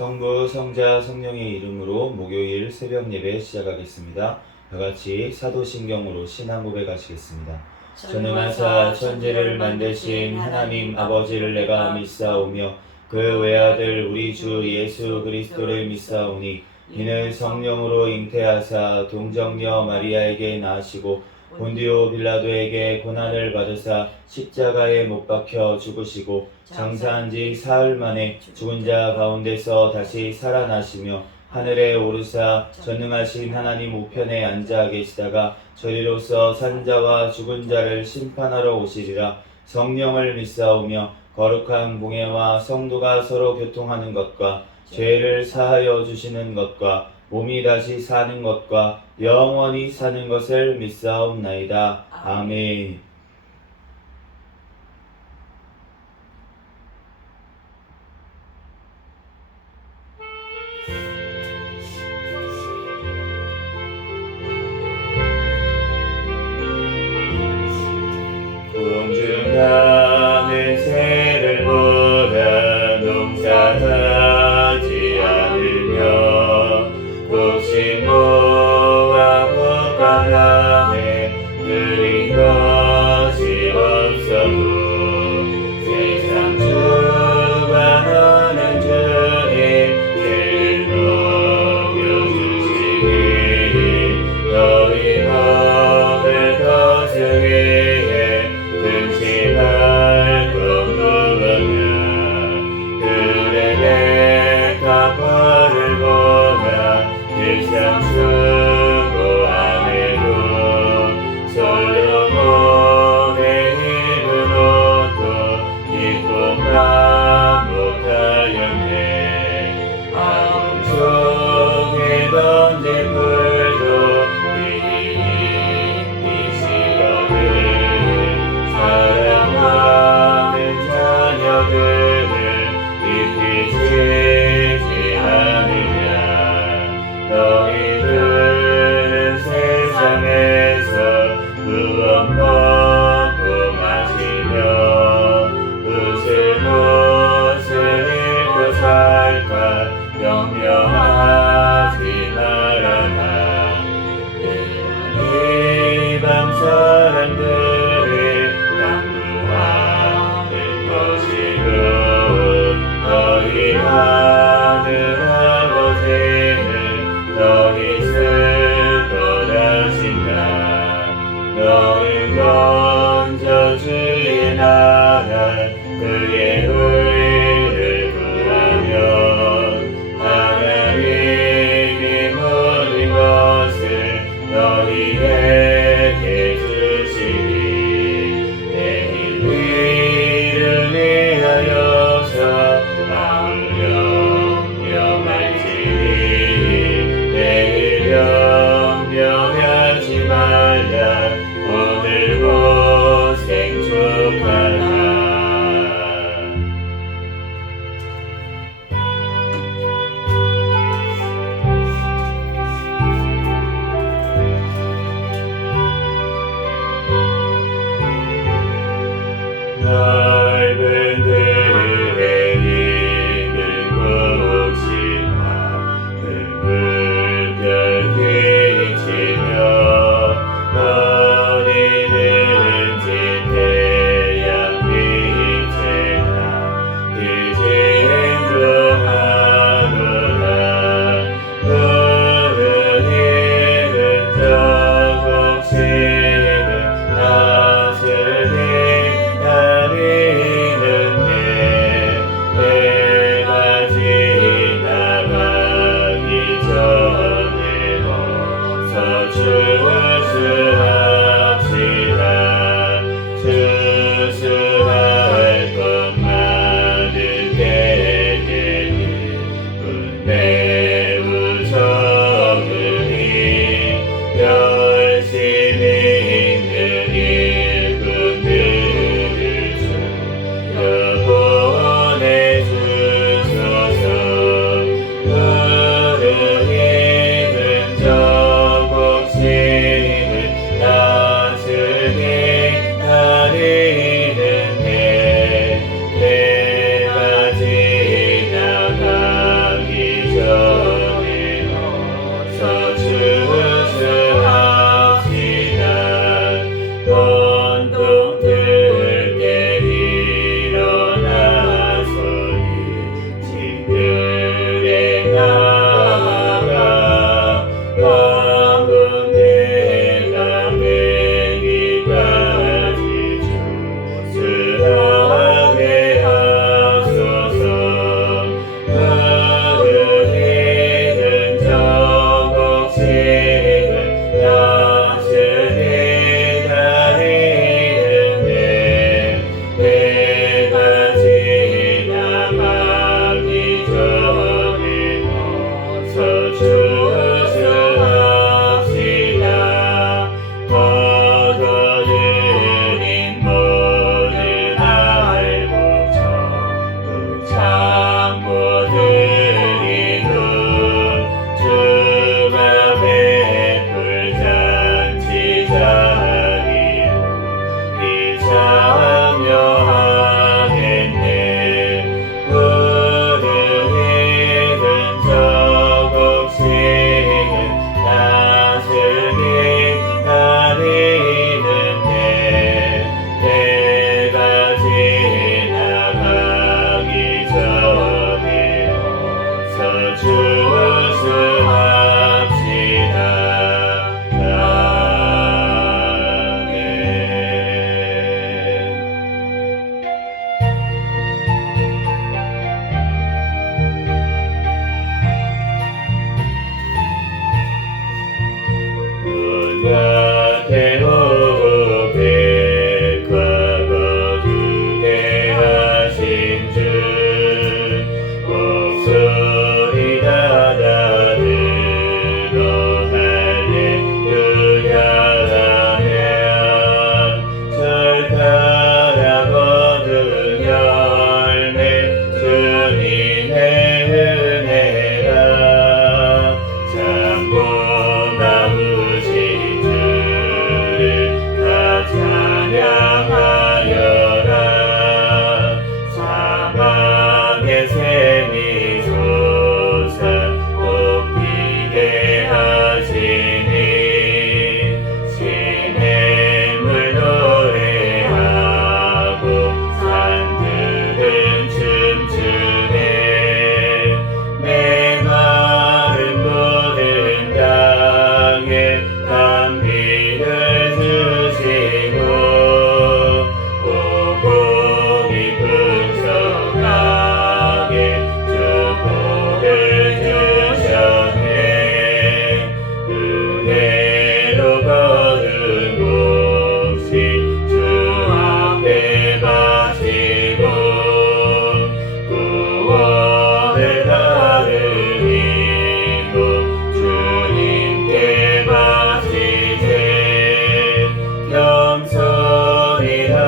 성부, 성자, 성령의 이름으로 목요일 새벽 예배 시작하겠습니다. 다같이 사도신경으로 신앙 고백하시겠습니다. 전능하사 천지를 만드신 하나님 아버지를 내가 믿사오며 그 외아들 우리 주 예수 그리스도를 믿사오니 이는 성령으로 잉태하사 동정녀 마리아에게 낳으시고 본디오 빌라도에게 고난을 받으사 십자가에 못 박혀 죽으시고 장사한 지 사흘 만에 죽은 자 가운데서 다시 살아나시며 하늘에 오르사 전능하신 하나님 우편에 앉아 계시다가 저리로서 산 자와 죽은 자를 심판하러 오시리라. 성령을 믿사오며 거룩한 공예와 성도가 서로 교통하는 것과 죄를 사하여 주시는 것과 몸이 다시 사는 것과 영원히 사는 것을 믿사옵나이다. 아멘. 공중하는 새를 보라 농사하지 않으며 곡식 모아 꽃간 안에 들인 것이 없어도 세상 주관하는 주님 죄를 녹여주시니 너희 먹을 것을 위해 근심할 것 누구냐. 그래 내가 벌을 보라 일상 수고함에도 솔로몬의 입은 옷도 기쁨만 못하였네. 아궁 속에 던진 불도 이시거든. 사랑하는 자녀들을 입히시지 않으냐. 너희들은 세상에서 무엇 먹고 마시며 무슨 옷을 입고 살까 염려하지 말아라. 이방 사람들이 강구하는 것이로 너희 하늘 아버지는 너희 슬퍼 하신다. 너희 먼저 주의 나라 그의 의를 구하면 하나님이 모든 것을 너희에게 주시니 내일 위를 위하여서 마음을 염려할지니 내일 염려하지 말라. 오늘 고생 족하라. 넓은 들에 있는 곡식아 물결 뒤치며 어디든지 태양 빛에나 빛이 행동하노라. 푸른 익은 저 곡식은 낫을 기다리는데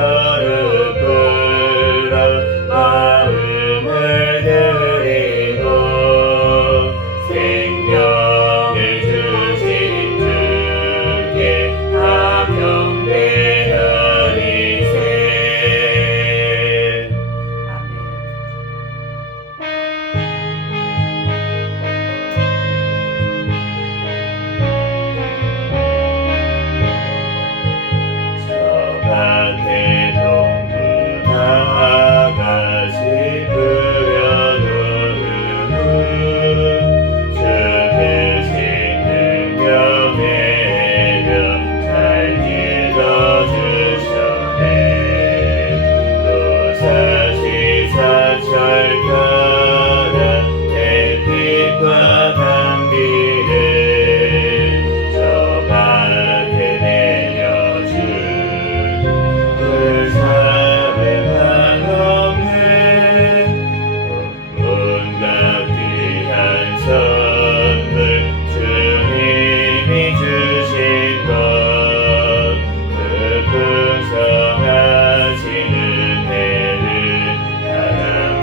무릎 꿇어 마음을 드리고 생명을 주신 주께 다 경배드리세. 저 밭에 동부 나가시 뿌려놓으무 주 크신 능력의 벽 잘 길러주셨네. 또 사시 사철가라 햇빛과 단비를 저 밭에 내려준 그 삶의 한없네. 온갖 귀한 선물 주님이 주신 것 그 풍성하신 은혜를 다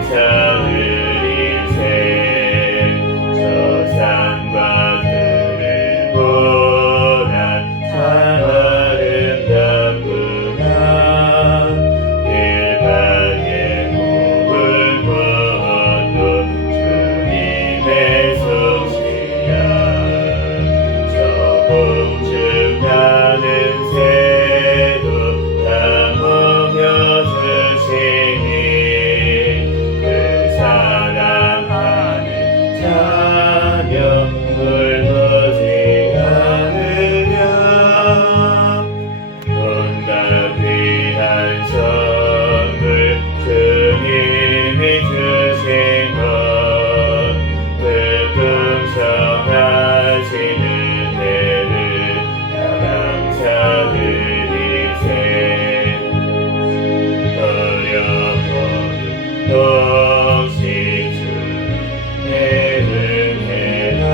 감사드리세. 저 산과 들을 보라 참 아름답구나. 길가에 목을 것도 주님의 솜씨야. 저 봉축하는 새도 다 먹여주시니 그 사랑하는 자녀 물보지 않으랴. 온갖 귀한 선물 주님이 주신 것 그 풍성하신 은혜를 다 감사드리세. 어려워도 혹시 주의 은혜라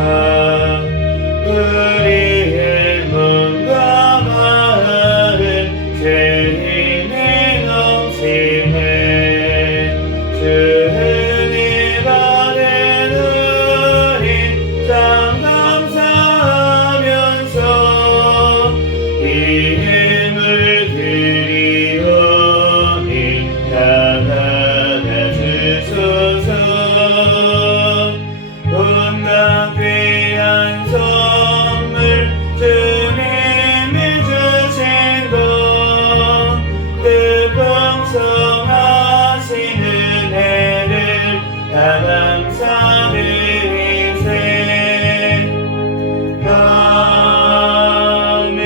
우리의 몸과 마음 제 힘이 넘치네. 주 은혜 받은 우리 참 감사하면서 이 힘을 드리오니 다 받아주소서. 온갖 귀한 선물 주님이 주신 것 그 풍성하신 은혜를 다 감사드리세. 아멘.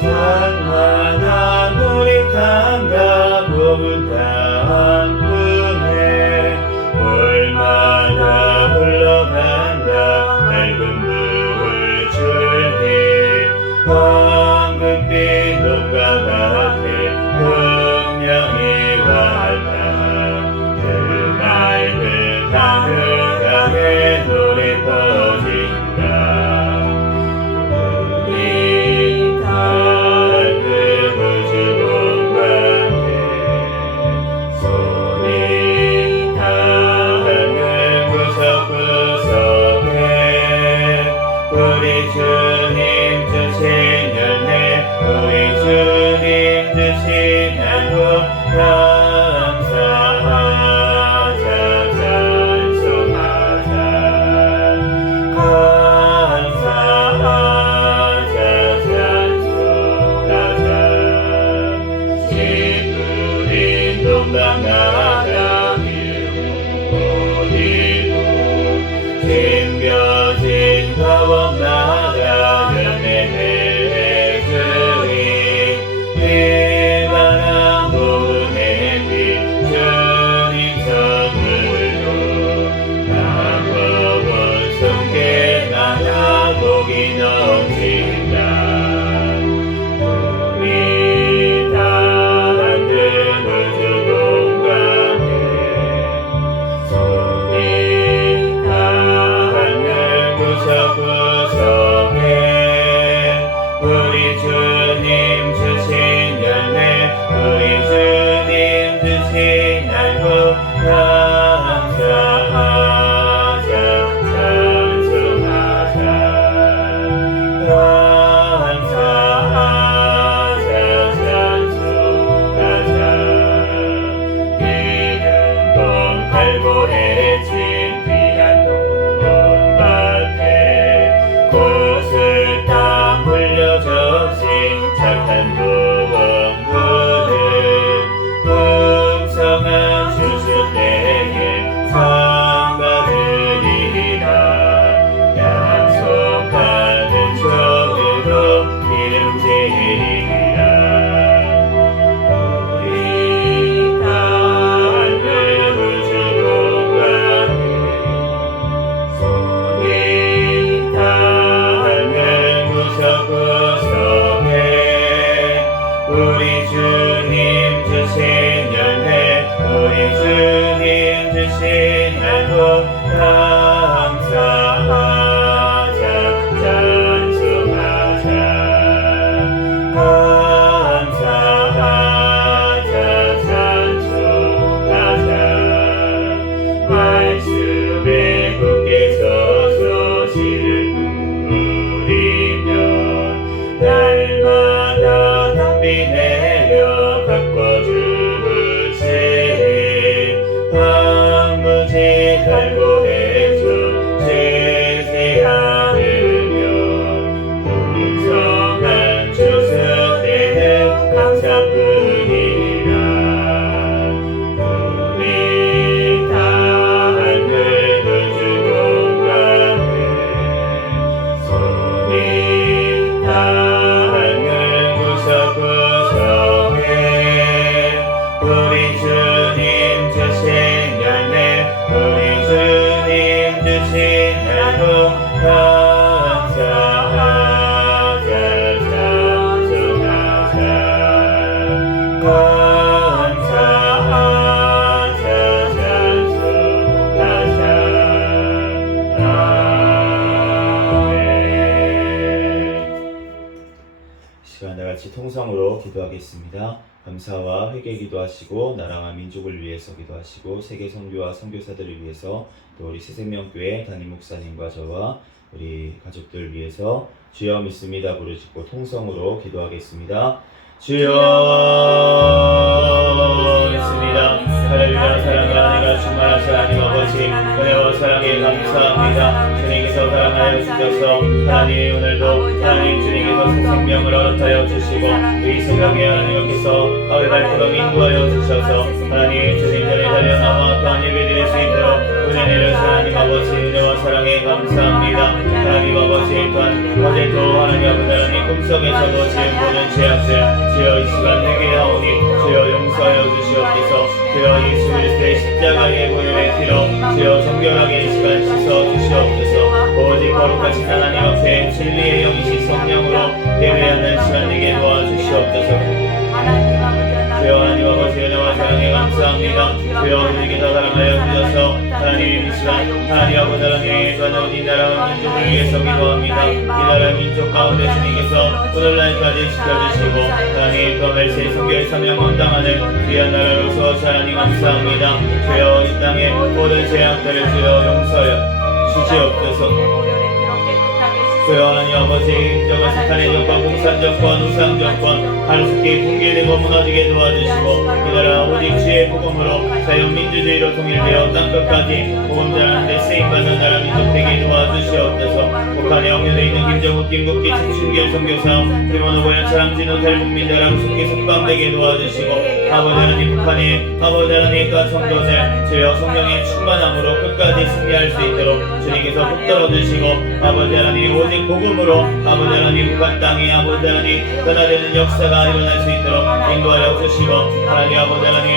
산마다 물이 탄다 고운다 한풍에 물마다 흘러간다 맑은 물을 줄기 황금빛 눈과 밭에 분명히 왔다. 그 맑은 하늘 땅에 노래 퍼진다. 우리 닿는 우주 공간에 손이 닿는 구석구석에 우리 주님 주신 열매 우리 주님 주신 행복 감사하자. 찬송하자. 감사하자. 찬송하자. 씨 뿌린 동방나라 길모디도 심겨진 거범나라 열매 맺으리. 비바람 고운 햇빛 주님 선물로 나법원 손게 나라 복이 넘친다. 우리 다 우리 주님 주신 열매 우리 주님 주신 날도 감사하자 찬송하자 감사하자 찬송하자 아멘. 시간 다같이 통성으로 기도하겠습니다. 감사와 회개 기도하시고 나라와 민족을 위해서 기도하시고 세계 선교와 선교사들을 위해서 또 우리 새생명교회 담임 목사님과 저와 우리 가족들 위해서 주여 믿습니다 부르짖고 통성으로 기도하겠습니다. 주여 믿습니다. 할렐루야. 사랑과 은혜가 충만하신 하나님 아버지 은혜와 사랑에 감사합니다. 주님께서 사랑하여 주셔서 하나님 오늘도 하나님 주님께서 새 생명을 허락하여 주시고 이 생명의 하나님께서 아의 발걸음 인도하여 주셔서 하나님 주님 전에 달려나와 또한 예배드릴 수 있도록 은혜 내려주신 하나님 아버지 은혜와 사랑에 감사합니다. 하나님 아버지 또한 어제도 하나님 아버지 하나님 꿈속에서도 지은 모든 죄악들 주여 이 시간 회개하오니 주여 용서하여 주시옵소서. 주여 예수 그리스도의 십자가의 보혈의 피로 주여 정결하게 이 시간 씻어 주시옵소서. 오직 거룩하신 하나님 앞에 진리의 영이신 성령으로 예배하는 시간 되게 도와주시옵소서. 주여 하나님 아버지 은혜와 사랑에 감사합니다. 주여 주님께서 사랑하여 주셔서 하나님 이 시간 하나님 아버지 하나님 또한 이 나라와 민족을 위해서 기도합니다. 이 나라 민족 가운데 주님께서 오늘날까지 지켜주시고 하나님 또 멜시의 성교의 사명 감당하는 귀한 나라로서 하나님 감사합니다. 주여 이 땅의 모든 죄악들을 주여 용서하여 주시옵소서. 주여 하나님 아버지 인정한 사탄의 정권 공산 정권 우상 정권 하루속히 붕괴되고 무너지게 도와주시고 이 나라 오직 주의 복음으로 자유민주주의로 통일되어 땅끝까지 복음 전하는데 쓰임받는 나라 민족 되게 도와주시옵소서. 북한에 억류되어 있는 김정욱 김국기 최춘길 선교사 김원호 고현처럼 진호텔 국민들 하루속히 석방되게 도와주시고 아버지 하나님 북한이 아버지 하나님 또한 성도들 주여 성령의 충만함으로 끝까지 승리할 수 있도록 주님께서 붙들어 주시고 아버지 하나님 오직 복음으로 아버지 하나님 북한 땅에 아버지 하나님 변화되는 역사가 일어날 수 있도록 인도하여 주시고 하나님 아버지 하나님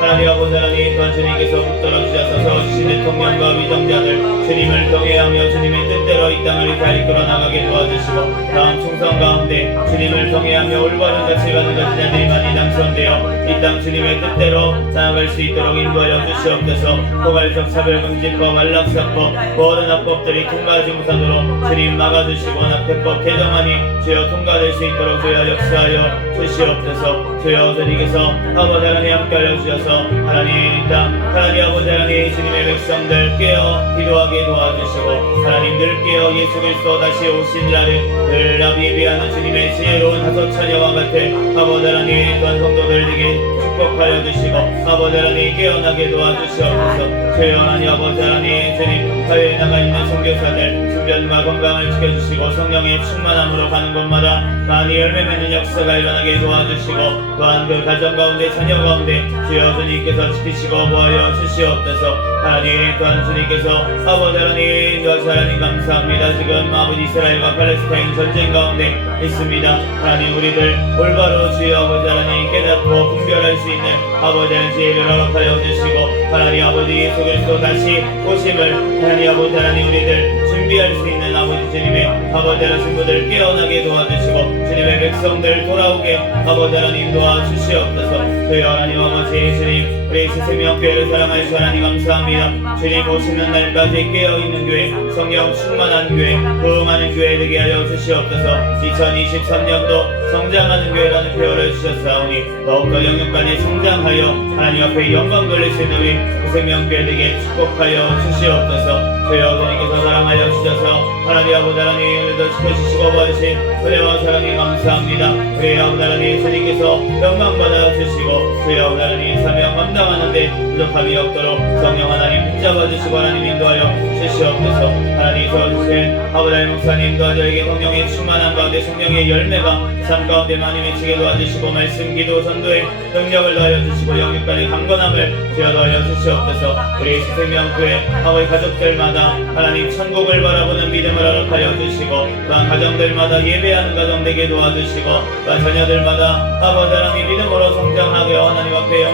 하나님 아버지 하나님 또한 주님께서 붙들어 주셔서 세워주신 대통령과 위정자들 주님을 경외하며 주님의 뜻대로 이 땅을 잘 이끌어 나가게 도와주시고 다음 총선 가운데 주님을 경외하며 올바른 가치관을 가진 자들이 많이 당선되어 이 땅 주님의 뜻대로 나아갈 수 있도록 인도하여 주시옵소서. 포괄적 차별금지법, 안락사법, 모든 합법들이 통과하지 못하도록 주님 막아주시고 낙태법 개정안이 주여 통과될 수 있도록 주여 역사하여 주시옵소서. 주여 주님께서 아버지 하나님 함께하여 주셔서 하나님 이 땅 하나님 아버지 하나님 주님의 백성들 깨어 기도하게 도와주시고 하나님 늘 깨어 예수 그리스도 다시 오신 날을 늘 예비하는 주님의 지혜로운 다섯 처녀와 같은 아버지 하나님 또한 성도들에게 축복하여 주시고 아버지 하나님 깨어나게 도와주시옵소서. 주여 하나님 아버지 하나님 주님 사회에 나가 있는 선교사들 순변과 건강을 지켜주시고 성령의 충만함으로 가는 곳마다 많이 열매 맺는 역사가 일어나게 도와주시고 또한 그 가정 가운데 자녀 가운데 주여 주님께서 지키시고 보하여 주시옵소서. 하나님 또한 주님께서 아버지 하나님 도와주시 하나님 감사합니다. 지금 아버지 이스라엘과 팔레스타인 전쟁 가운데 있습니다. 하나님 우리들 올바로 주여 아버지 하나님 깨닫고 분별할 수 있는 아버지 하나님 지혜를 허락하여 주시고 하나님 아버지 예수 그리스도 다시 오심을 하나님 아버지 하나님 우리들 준비할 수 있는 아버지 주님의 아버지 하나님 친구들 깨어나게 도와주시고 주님의 백성들 돌아오게 아버지 하나님 도와주시옵소서. 주여 하나님 아버지 주님 우리 새생명교회를 사랑하시고 하나님 감사합니다. 주님 오시는 날까지 깨어있는 교회 성령 충만한 교회 부흥하는 교회 되게 하여 주시옵소서. 2023년도 성장하는 교회라는 표현을 주셨사오니 더욱더 영역간에 성장하여 하나님 앞에 영광 돌릴 수 있는 우리 새생명교회 되게 축복하여 주시옵소서. 주여 주님께서 사랑하여 주셔서 하나님 아버지 하나님 오늘도 지켜주시고 봐주신 은혜와 사랑에 감사합니다. 우리 아버지 하나님 주님께서 영광받아 주시고 주여 아버지 하나님 사명 감당하는데 부족함이 없도록 성령 하나님 붙잡아 주시고 하나님 인도하여 주시옵소서. 하나님 도와주신 아버지 하나님 목사님과 저에게 성령의 충만한 가운데 성령의 열매가 삶 가운데 많이 맺히게 도와주시고 말씀 기도 전도에 능력을 더하여 주시고 영육간의 강건함을 주여 더하여 주시옵소서. 우리 새생명교회 아버지 가족들마다 하나님 천국을 바라보는 믿음을 허락하여 주시고 또한 가정들마다 예배하는 가정 되게 도와주시고 또한 자녀들마다 아버지 하나님 믿음으로 성장하게 하나님 앞에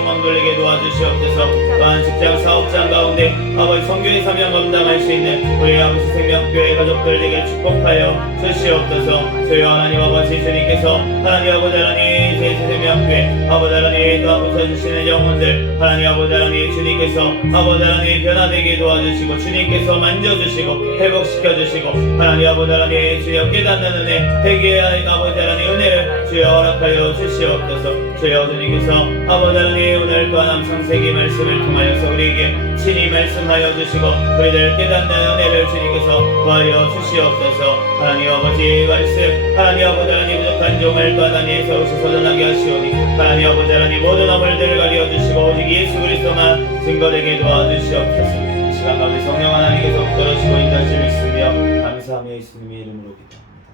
주시옵소서. 또한 직장 사업장 가운데 아버지 선교의 사명 감당할 수 있는 우리 아버지 생명교회 가족들에게 축복하여 주시옵소서. 주여 하나님 아버지 주님께서 하나님 아버지 하나님 제 생명교회 아버지 하나님 또한 고쳐주시는 영혼들 하나님 아버지 하나님 주님께서 아버지 하나님 변화되게 도와주시고 주님께서 만져주시고 회복시켜주시고 하나님 아버지 하나님 주여 깨닫는 은혜 회개의 아버지 하나님 은혜를 주여 허락하여 주시옵소서. 주여 주님께서 아버지 하나님 오늘 또한 창세기 말씀을 통하여서 우리에게 친히 말씀하여 주시고 우리들 깨닫는 은혜를 주님께서 구하여 주시옵소서. 하나님 아버지 말씀 하나님 아버지 하나님 부족한 종을 또 하나님 세우셔서 전하게 하시오니 하나님 아버지 하나님 모든 어물들을 가려 주시고 오직 예수 그리스도만 증거되게 도와주시옵소서. 이 시간 가운데 성령 하나님께서 붙들어주시고 인도하실 믿으며 감사하며 예수님의 이름으로 기도합니다.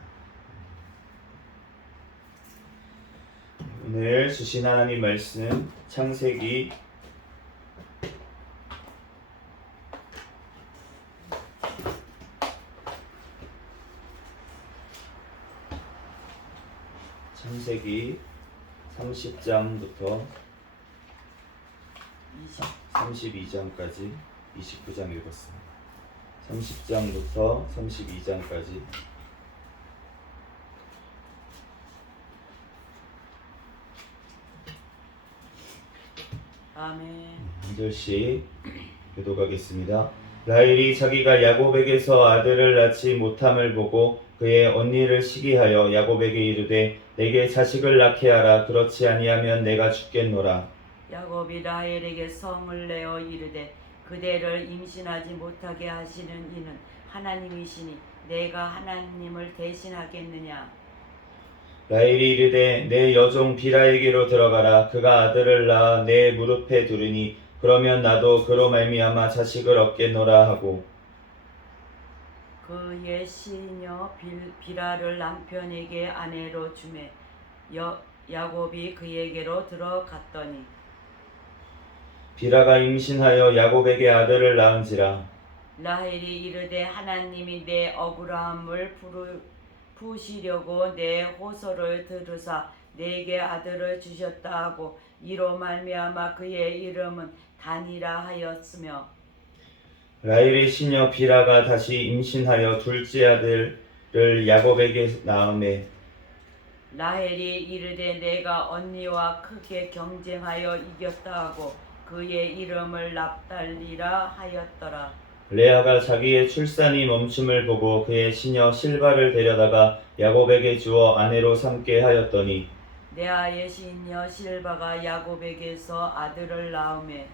오늘 주신 하나님 말씀 창세기 30장부터 32장까지 29장 읽었습니다. 30장부터 32장까지 아멘. 한 절씩 교독하겠습니다. 라헬이 자기가 야곱에게서 아들을 낳지 못함을 보고 그의 언니를 시기하여 야곱에게 이르되 내게 자식을 낳게 하라. 그렇지 아니하면 내가 죽겠노라. 야곱이 라헬에게 성을 내어 이르되 그대를 임신하지 못하게 하시는 이는 하나님이시니 내가 하나님을 대신하겠느냐. 라헬이 이르되 내 여종 비라에게로 들어가라. 그가 아들을 낳아 내 무릎에 두르니 그러면 나도 그로 말미암아 자식을 얻겠노라 하고 그의 시녀 비라를 남편에게 아내로 주매 야곱이 그에게로 들어갔더니 비라가 임신하여 야곱에게 아들을 낳은지라. 라헬이 이르되 하나님이 내 억울함을 푸시려고 내 호소를 들으사 내게 아들을 주셨다 하고 이로 말미암아 그의 이름은 단이라 하였으며 라헬의 시녀 비라가 다시 임신하여 둘째 아들을 야곱에게 낳음에 라헬이 이르되 내가 언니와 크게 경쟁하여 이겼다 하고 그의 이름을 납달리라 하였더라. 레아가 자기의 출산이 멈춤을 보고 그의 시녀 실바를 데려다가 야곱에게 주어 아내로 삼게 하였더니 레아의 시녀 실바가 야곱에게서 아들을 낳음에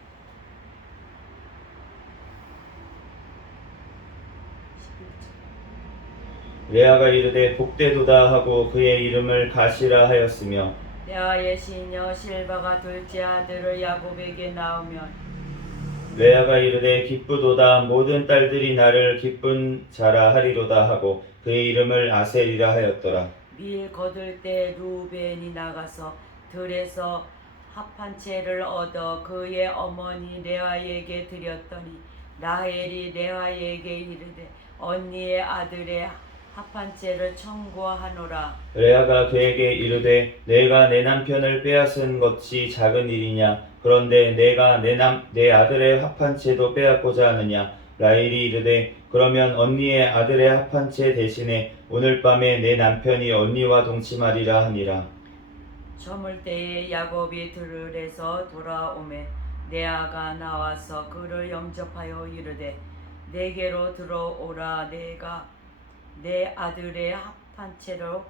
레아가 이르되 복되도다 하고 그의 이름을 가시라 하였으며 레아의 시녀 실바가 둘째 아들을 야곱에게 낳으면 레아가 이르되 기쁘도다 모든 딸들이 나를 기쁜 자라 하리로다 하고 그의 이름을 아셀이라 하였더라. 밀 거둘 때 루벤이 나가서 들에서 합한 채를 얻어 그의 어머니 레아에게 드렸더니 라헬이 레아에게 이르되 언니의 아들의 합한 채를 청구하노라. 레아가 그에게 이르되 내가 내 남편을 빼앗은 것이 작은 일이냐. 그런데 내가 내 아들의 합한 채도 빼앗고자 하느냐. 라헬이 이르되 그러면 언니의 아들의 합한 채 대신에 오늘 밤에 내 남편이 언니와 동침하리라 하니라. 저물 때에 야곱이 들에서 돌아오매 레아가 나와서 그를 영접하여 이르되 내게로 들어오라. 내가 내 아들의 합한 채로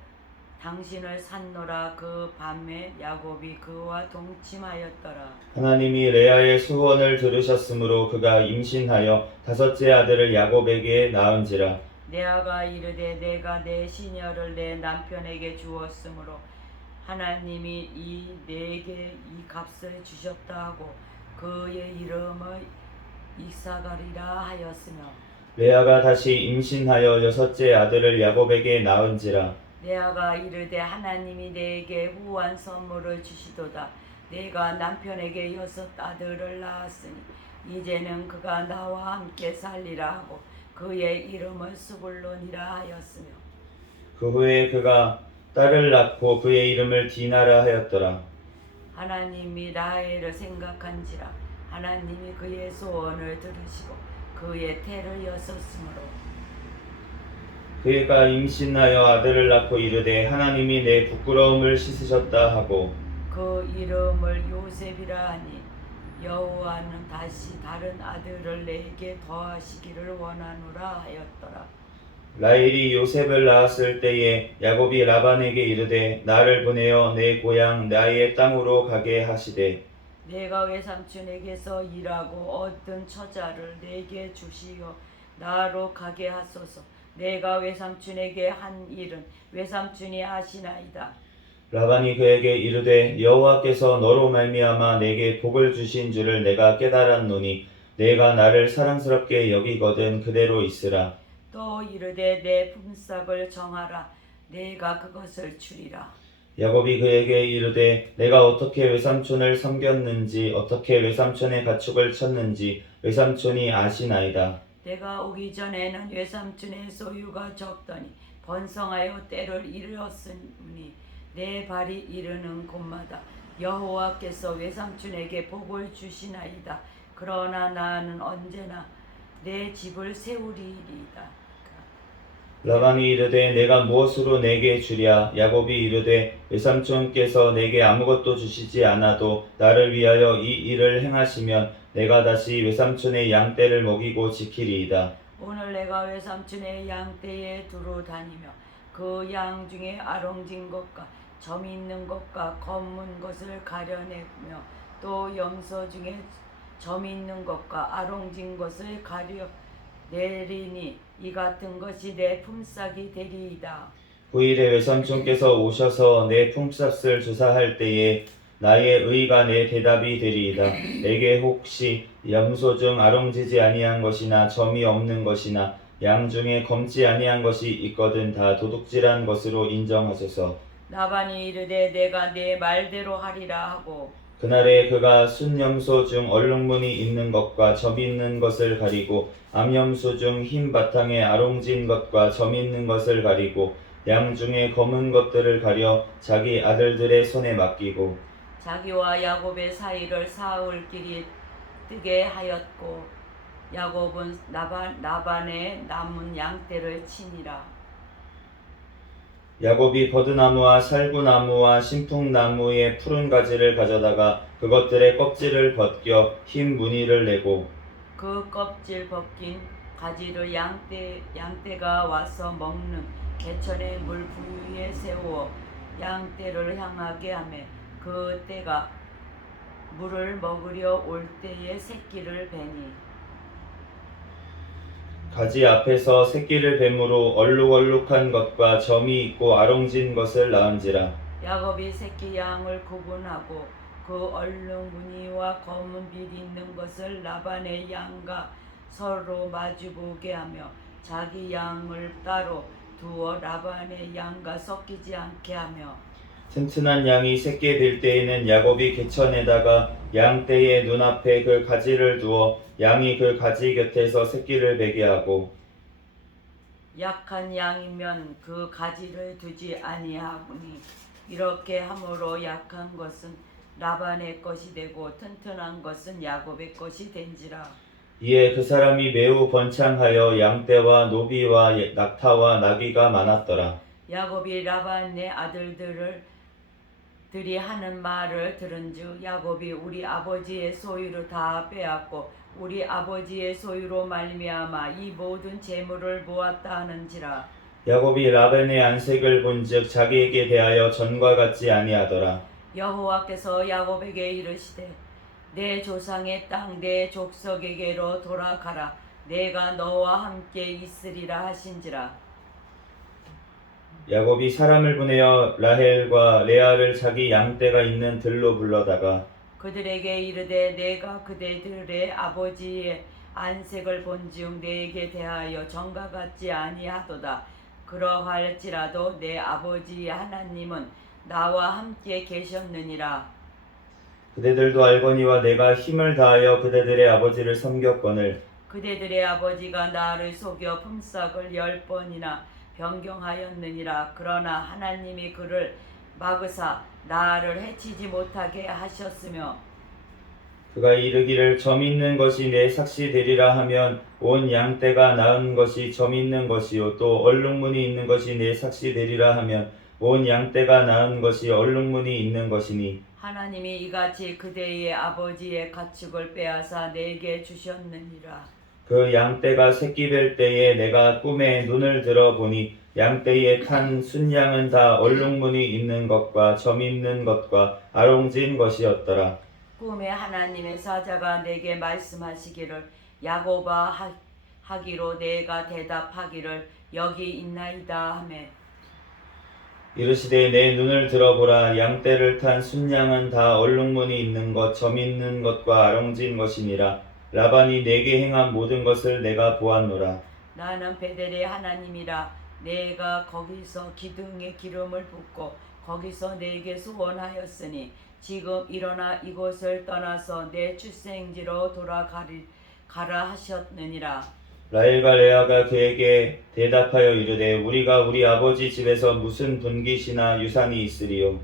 당신을 샀노라. 그 밤에 야곱이 그와 동침하였더라. 하나님이 레아의 소원을 들으셨으므로 그가 임신하여 다섯째 아들을 야곱에게 낳은지라. 레아가 이르되 내가 내 시녀를 내 남편에게 주었으므로 하나님이 내게 이 값을 주셨다 하고 그의 이름을 이사가리라 하였으며 레아가 다시 임신하여 여섯째 아들을 야곱에게 낳은지라. 레아가 이르되 하나님이 내게 후한 선물을 주시도다. 내가 남편에게 여섯 아들을 낳았으니 이제는 그가 나와 함께 살리라 하고 그의 이름을 스불론이라 하였으며 그 후에 그가 딸을 낳고 그의 이름을 디나라 하였더라. 하나님이 라헬을 생각한지라 하나님이 그의 소원을 들으시고 그의 태를 여섰으므로 그가 임신하여 아들을 낳고 이르되 하나님이 내 부끄러움을 씻으셨다 하고 그 이름을 요셉이라 하니 여호와는 다시 다른 아들을 내게 더하시기를 원하노라 하였더라. 라헬이 요셉을 낳았을 때에 야곱이 라반에게 이르되 나를 보내어 내 고향 나의 땅으로 가게 하시되 내가 외삼촌에게서 일하고 얻은 처자를 내게 주시어 나로 가게 하소서. 내가 외삼촌에게 한 일은 외삼촌이 아시나이다. 라반이 그에게 이르되 여호와께서 너로 말미암아 내게 복을 주신 줄을 내가 깨달았노니 내가 나를 사랑스럽게 여기거든 그대로 있으라. 또 이르되 내 품삯을 정하라. 내가 그것을 주리라. 야곱이 그에게 이르되 내가 어떻게 외삼촌을 섬겼는지 어떻게 외삼촌의 가축을 쳤는지 외삼촌이 아시나이다. 내가 오기 전에는 외삼촌의 소유가 적더니 번성하여 때를 이르렀으니 내 발이 이르는 곳마다 여호와께서 외삼촌에게 복을 주시나이다. 그러나 나는 언제나 내 집을 세우리이다. 라반이 이르되 내가 무엇으로 내게 주랴. 야곱이 이르되 외삼촌께서 내게 아무것도 주시지 않아도 나를 위하여 이 일을 행하시면 내가 다시 외삼촌의 양떼를 먹이고 지키리이다. 오늘 내가 외삼촌의 양떼에 두루 다니며 그 양 중에 아롱진 것과 점 있는 것과 검은 것을 가려내며 또 염소 중에 점 있는 것과 아롱진 것을 가려내리니 이 같은 것이 내 품삯이 되리이다. 후일에 외삼촌께서 오셔서 내 품삯을 조사할 때에 나의 의가 내 대답이 되리이다. 내게 혹시 염소 중 아롱지지 아니한 것이나 점이 없는 것이나 양 중에 검지 아니한 것이 있거든 다 도둑질한 것으로 인정하소서. 라반이 이르되 내가 내 말대로 하리라 하고 그날에 그가 순염소 중 얼룩무늬 있는 것과 점 있는 것을 가리고 암염소 중 흰 바탕에 아롱진 것과 점 있는 것을 가리고 양 중에 검은 것들을 가려 자기 아들들의 손에 맡기고 자기와 야곱의 사이를 사흘길이 뜨게 하였고 야곱은 라반의 남은 양떼를 치니라. 야곱이 버드나무와 살구나무와 신풍나무의 푸른 가지를 가져다가 그것들의 껍질을 벗겨 흰 무늬를 내고 그 껍질 벗긴 가지를 양떼가 와서 먹는 개천의 물 부위에 세워 양떼를 향하게 하며 그 떼가 물을 먹으려 올 때에 새끼를 베니 가지 앞에서 새끼를 뱀으로 얼룩얼룩한 것과 점이 있고 아롱진 것을 낳은지라. 야곱이 새끼 양을 구분하고 그 얼룩 무늬와 검은 빛 있는 것을 라반의 양과 서로 마주보게 하며 자기 양을 따로 두어 라반의 양과 섞이지 않게 하며 튼튼한 양이 새끼 될 때에는 야곱이 개천에다가 양떼의 눈앞에 그 가지를 두어 양이 그 가지 곁에서 새끼를 베게 하고 약한 양이면 그 가지를 두지 아니하니 이렇게 함으로 약한 것은 라반의 것이 되고 튼튼한 것은 야곱의 것이 된지라. 이에 그 사람이 매우 번창하여 양떼와 노비와 낙타와 나귀가 많았더라. 야곱이 라반의 아들들이 하는 말을 들은즉 야곱이 우리 아버지의 소유를 다 빼앗고 우리 아버지의 소유로 말미암아 이 모든 재물을 모았다 하는지라. 야곱이 라반의 안색을 본즉 자기에게 대하여 전과 같지 아니하더라. 여호와께서 야곱에게 이르시되 내 조상의 땅 내 족속에게로 돌아가라. 내가 너와 함께 있으리라 하신지라. 야곱이 사람을 보내어 라헬과 레아를 자기 양떼가 있는 들로 불러다가 그들에게 이르되 내가 그대들의 아버지의 안색을 본즉 내게 대하여 전과 같지 아니하도다. 그러할지라도 내 아버지 하나님은 나와 함께 계셨느니라. 그대들도 알거니와 내가 힘을 다하여 그대들의 아버지를 섬겼거늘 그대들의 아버지가 나를 속여 품삯을 10번이나 변경하였느니라. 그러나 하나님이 그를 막으사 나를 해치지 못하게 하셨으며 그가 이르기를 점 있는 것이 내 삭시 되리라 하면 온 양떼가 낳은 것이 점 있는 것이요 또 얼룩무늬 있는 것이 내 삭시 되리라 하면 온 양떼가 낳은 것이 얼룩무늬 있는 것이니 하나님이 이같이 그대의 아버지의 가축을 빼앗아 내게 주셨느니라. 그 양떼가 새끼 뵐 때에 내가 꿈에 눈을 들어 보니 양떼에 탄 순양은 다 얼룩무늬 있는 것과 점 있는 것과 아롱진 것이었더라. 꿈에 하나님의 사자가 내게 말씀하시기를 야곱아 하기로 내가 대답하기를 여기 있나이다 하매 이르시되 내 눈을 들어보라 양떼를 탄 순양은 다 얼룩무늬 있는 것 점 있는 것과 아롱진 것이니라. 라반이 내게 행한 모든 것을 내가 보았노라. 나는 베델의 하나님이라. 내가 거기서 기둥에 기름을 붓고 거기서 내게 소원하였으니 지금 일어나 이곳을 떠나서 내 출생지로 돌아가라 하셨느니라. 라헬과 레아가 그에게 대답하여 이르되 우리가 우리 아버지 집에서 무슨 분깃이나 유산이 있으리요.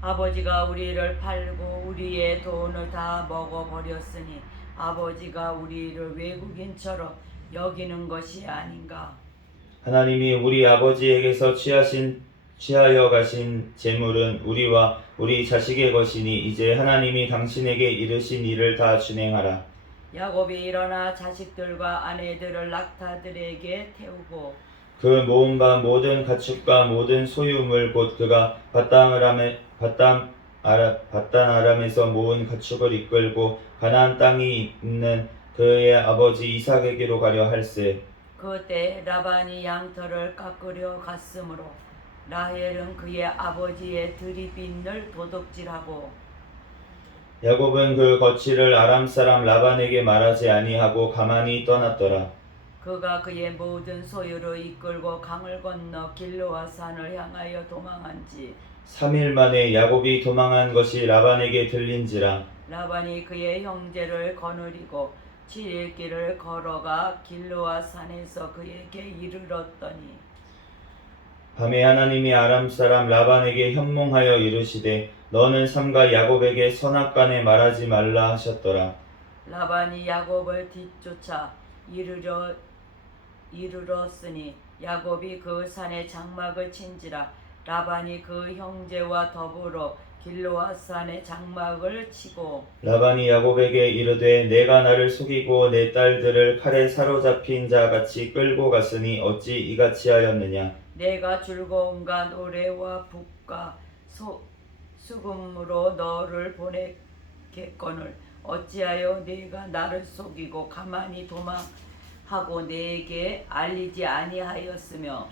아버지가 우리를 팔고 우리의 돈을 다 먹어버렸으니 아버지가 우리를 외국인처럼 여기는 것이 아닌가. 하나님이 우리 아버지에게서 취하여 가신 재물은 우리와 우리 자식의 것이니 이제 하나님이 당신에게 이르신 일을 다 준행하라. 야곱이 일어나 자식들과 아내들을 낙타들에게 태우고 그 모은 바 모든 가축과 모든 소유물 곧 그가 바단 아람에서 모은 가축을 이끌고 가나안 땅이 있는 그의 아버지 이삭에게로 가려 할세. 그때 라반이 양털을 깎으려 갔으므로 라헬은 그의 아버지의 들이빚을 도둑질하고 야곱은 그 거취를 아람 사람 라반에게 말하지 아니하고 가만히 떠났더라. 그가 그의 모든 소유를 이끌고 강을 건너 길르앗 산을 향하여 도망한지 3일 만에 야곱이 도망한 것이 라반에게 들린지라. 라반이 그의 형제를 거느리고 7일 길을 걸어가 길르앗 산에서 그에게 이르렀더니 밤에 하나님이 아람 사람 라반에게 현몽하여 이르시되 너는 삼가 야곱에게 선악간에 말하지 말라 하셨더라. 라반이 야곱을 뒤쫓아 이르렀으니 야곱이 그 산에 장막을 친지라. 라반이 그 형제와 더불어 길르앗 산에 장막을 치고 라반이 야곱에게 이르되 내가 나를 속이고 내 딸들을 칼에 사로잡힌 자 같이 끌고 갔으니 어찌 이같이 하였느냐. 내가 즐거움과 노래와 북과 수금으로 너를 보내겠거늘 어찌하여 네가 나를 속이고 가만히 도망하고 내게 알리지 아니하였으며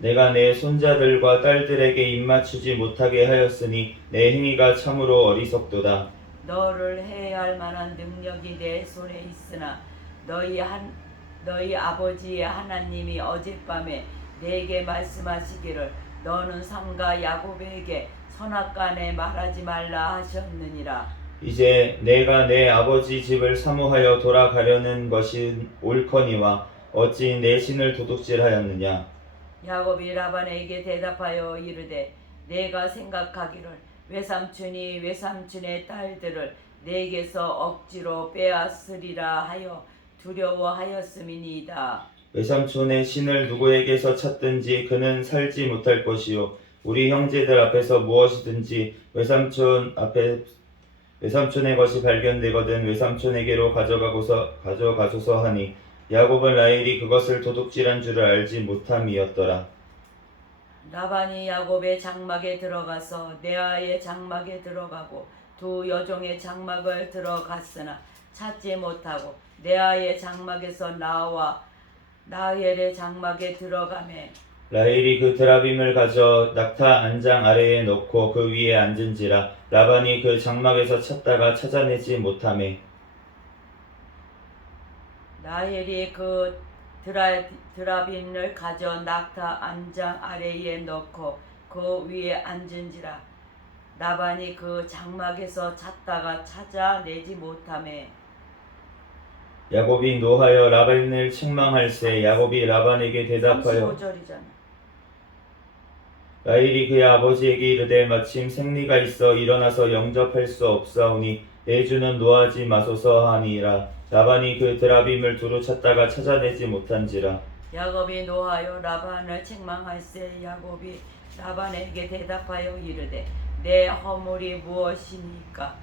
내가 내 손자들과 딸들에게 입맞추지 못하게 하였으니 내 행위가 참으로 어리석도다. 너를 해할 만한 능력이 내 손에 있으나 너희 아버지의 하나님이 어젯밤에 내게 말씀하시기를 너는 삼가 야곱에게 선악간에 말하지 말라 하셨느니라. 이제 내가 내 아버지 집을 사모하여 돌아가려는 것이 옳거니와 어찌 내 신을 도둑질하였느냐. 야곱이 라반에게 대답하여 이르되 내가 생각하기를 외삼촌이 외삼촌의 딸들을 내게서 억지로 빼앗으리라 하여 두려워하였음이니이다. 외삼촌의 신을 누구에게서 찾든지 그는 살지 못할 것이요 우리 형제들 앞에서 무엇이든지 외삼촌의 것이 발견되거든 외삼촌에게로 가져가소서 하니 야곱은 라헬이 그것을 도둑질한 줄을 알지 못함이었더라. 라반이 야곱의 장막에 들어가서 레아의 장막에 들어가고 두 여종의 장막을 들어갔으나 찾지 못하고 레아의 장막에서 나와 라헬의 장막에 들어가매 라헬이 그 드라빔을 가져 낙타 안장 아래에 놓고 그 위에 앉은지라. 라반이 그 장막에서 찾다가 찾아내지 못하매 라헬이 그 드라빔을 가져 낙타 안장 아래에 넣고 그 위에 앉은지라. 라반이 그 장막에서 찾다가 찾아내지 못하매 야곱이 노하여 라반을 책망할세. 야곱이 라반에게 대답하여 35절이잖아. 라헬이 그의 아버지에게 이르되 마침 생리가 있어 일어나서 영접할 수 없사오니 내 주는 노하지 마소서 하니라. 라반이 그 드라빔을 두루 찾다가 찾아내지 못한지라. 야곱이 노하여 라반을 책망할세. 야곱이 라반에게 대답하여 이르되 내 허물이 무엇이니까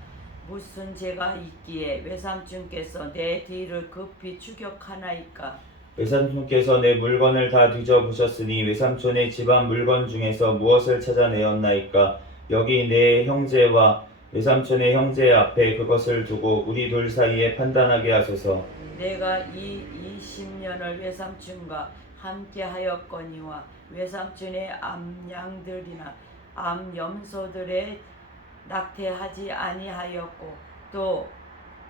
무슨 죄가 있기에 외삼촌께서 내 뒤를 급히 추격하나이까. 외삼촌께서 내 물건을 다 뒤져보셨으니 외삼촌의 집안 물건 중에서 무엇을 찾아내었나이까. 여기 내 형제와 외삼촌의 형제 앞에 그것을 두고 우리 둘 사이에 판단하게 하소서. 내가 이 20년을 외삼촌과 함께 하였거니와 외삼촌의 암양들이나 암염소들에 낙태하지 아니하였고 또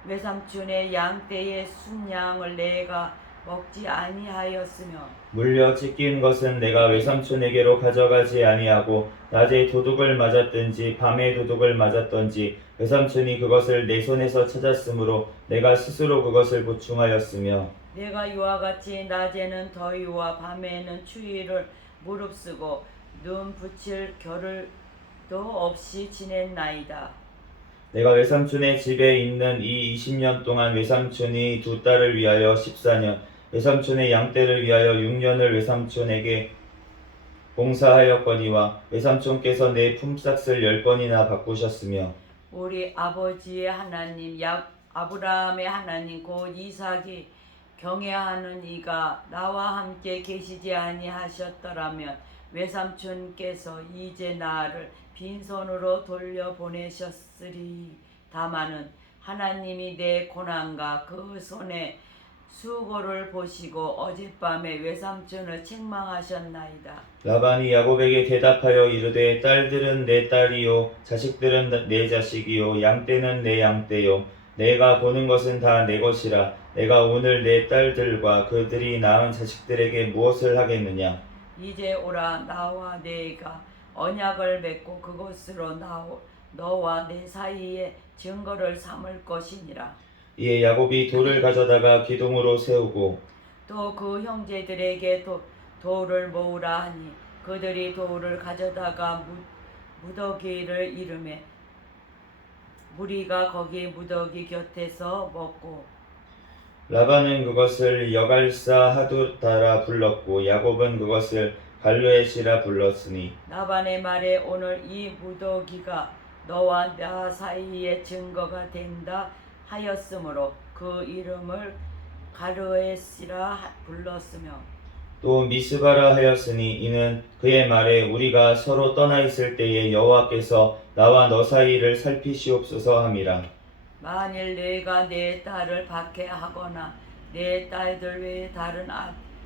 외삼촌의 양떼의 순양을 내가 먹지 아니하였으며 물려 찢긴 것은 내가 외삼촌에게로 가져가지 아니하고 낮에 도둑을 맞았든지 밤에 도둑을 맞았던지 외삼촌이 그것을 내 손에서 찾았으므로 내가 스스로 그것을 보충하였으며 내가 이와 같이 낮에는 더위와 밤에는 추위를 무릅쓰고 눈 붙일 겨를도 없이 지냈나이다. 내가 외삼촌의 집에 있는 이 20년 동안 외삼촌이 두 딸을 위하여 14년, 외삼촌의 양떼를 위하여 6년을 외삼촌에게 봉사하였거니와 외삼촌께서 내 품삯을 10번이나 바꾸셨으며 우리 아버지의 하나님 아브라함의 하나님 곧 이삭이 경외하는 이가 나와 함께 계시지 아니하셨더라면 외삼촌께서 이제 나를 빈손으로 돌려보내셨으리. 다마는 하나님이 내 고난과 그 손의 수고를 보시고 어젯밤에 외삼촌을 책망하셨나이다. 라반이 야곱에게 대답하여 이르되 딸들은 내 딸이요 자식들은 내 자식이요 양떼는 내 양떼요 내가 보는 것은 다 내 것이라. 내가 오늘 내 딸들과 그들이 낳은 자식들에게 무엇을 하겠느냐. 이제 오라. 나와 내가 언약을 맺고 그곳으로 너와 내 사이에 증거를 삼을 것이니라. 이에 야곱이 돌을 가져다가 기둥으로 세우고 또 그 형제들에게 돌을 모으라 하니 그들이 돌을 가져다가 무더기를 이르매 무리가 거기 무더기 곁에서 먹고 라반은 그것을 여갈사 하두다라 불렀고 야곱은 그것을 갈르엣이라 불렀으니 라반의 말에 오늘 이 무더기가 너와 나 사이의 증거가 된다 하였으므로 그 이름을 가르엣이라 불렀으며 또 미스바라 하였으니 이는 그의 말에 우리가 서로 떠나 있을 때에 여호와께서 나와 너 사이를 살피시옵소서 함이라. 만일 내가 내 딸을 박해하거나 내 딸들 외에 다른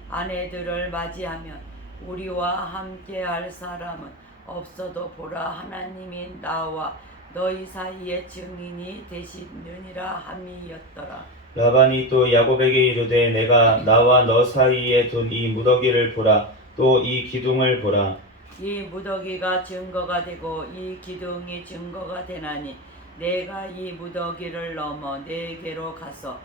아내들을 맞이하면 우리와 함께할 사람은 없어도 보라. 하나님이 나와 너희 사이에 증인이 되시느니라 함이었더라. 라반이 또 야곱에게 이르되 내가 나와 너 사이에 둔 이 무더기를 보라. 또 이 기둥을 보라. 이 무더기가 증거가 되고 이 기둥이 증거가 되나니 내가 이 무더기를 넘어 내게로 가서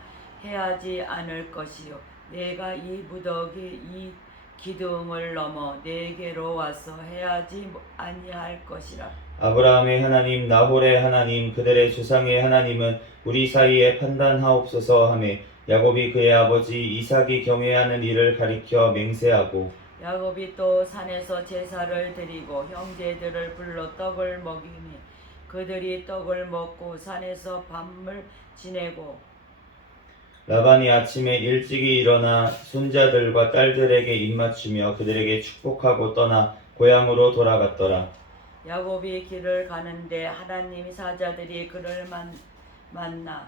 해하지 않을 것이요 내가 이 무더기 이 기둥을 넘어 내게로 와서 해하지 아니할 것이라. 아브라함의 하나님 나홀의 하나님 그들의 조상의 하나님은 우리 사이에 판단하옵소서 하며 야곱이 그의 아버지 이삭이 경외하는 일을 가리켜 맹세하고 야곱이 또 산에서 제사를 드리고 형제들을 불러 떡을 먹이니 그들이 떡을 먹고 산에서 밤을 지내고 라반이 아침에 일찍이 일어나 손자들과 딸들에게 입맞추며 그들에게 축복하고 떠나 고향으로 돌아갔더라. 야곱이 길을 가는데 하나님의 사자들이 그를 만나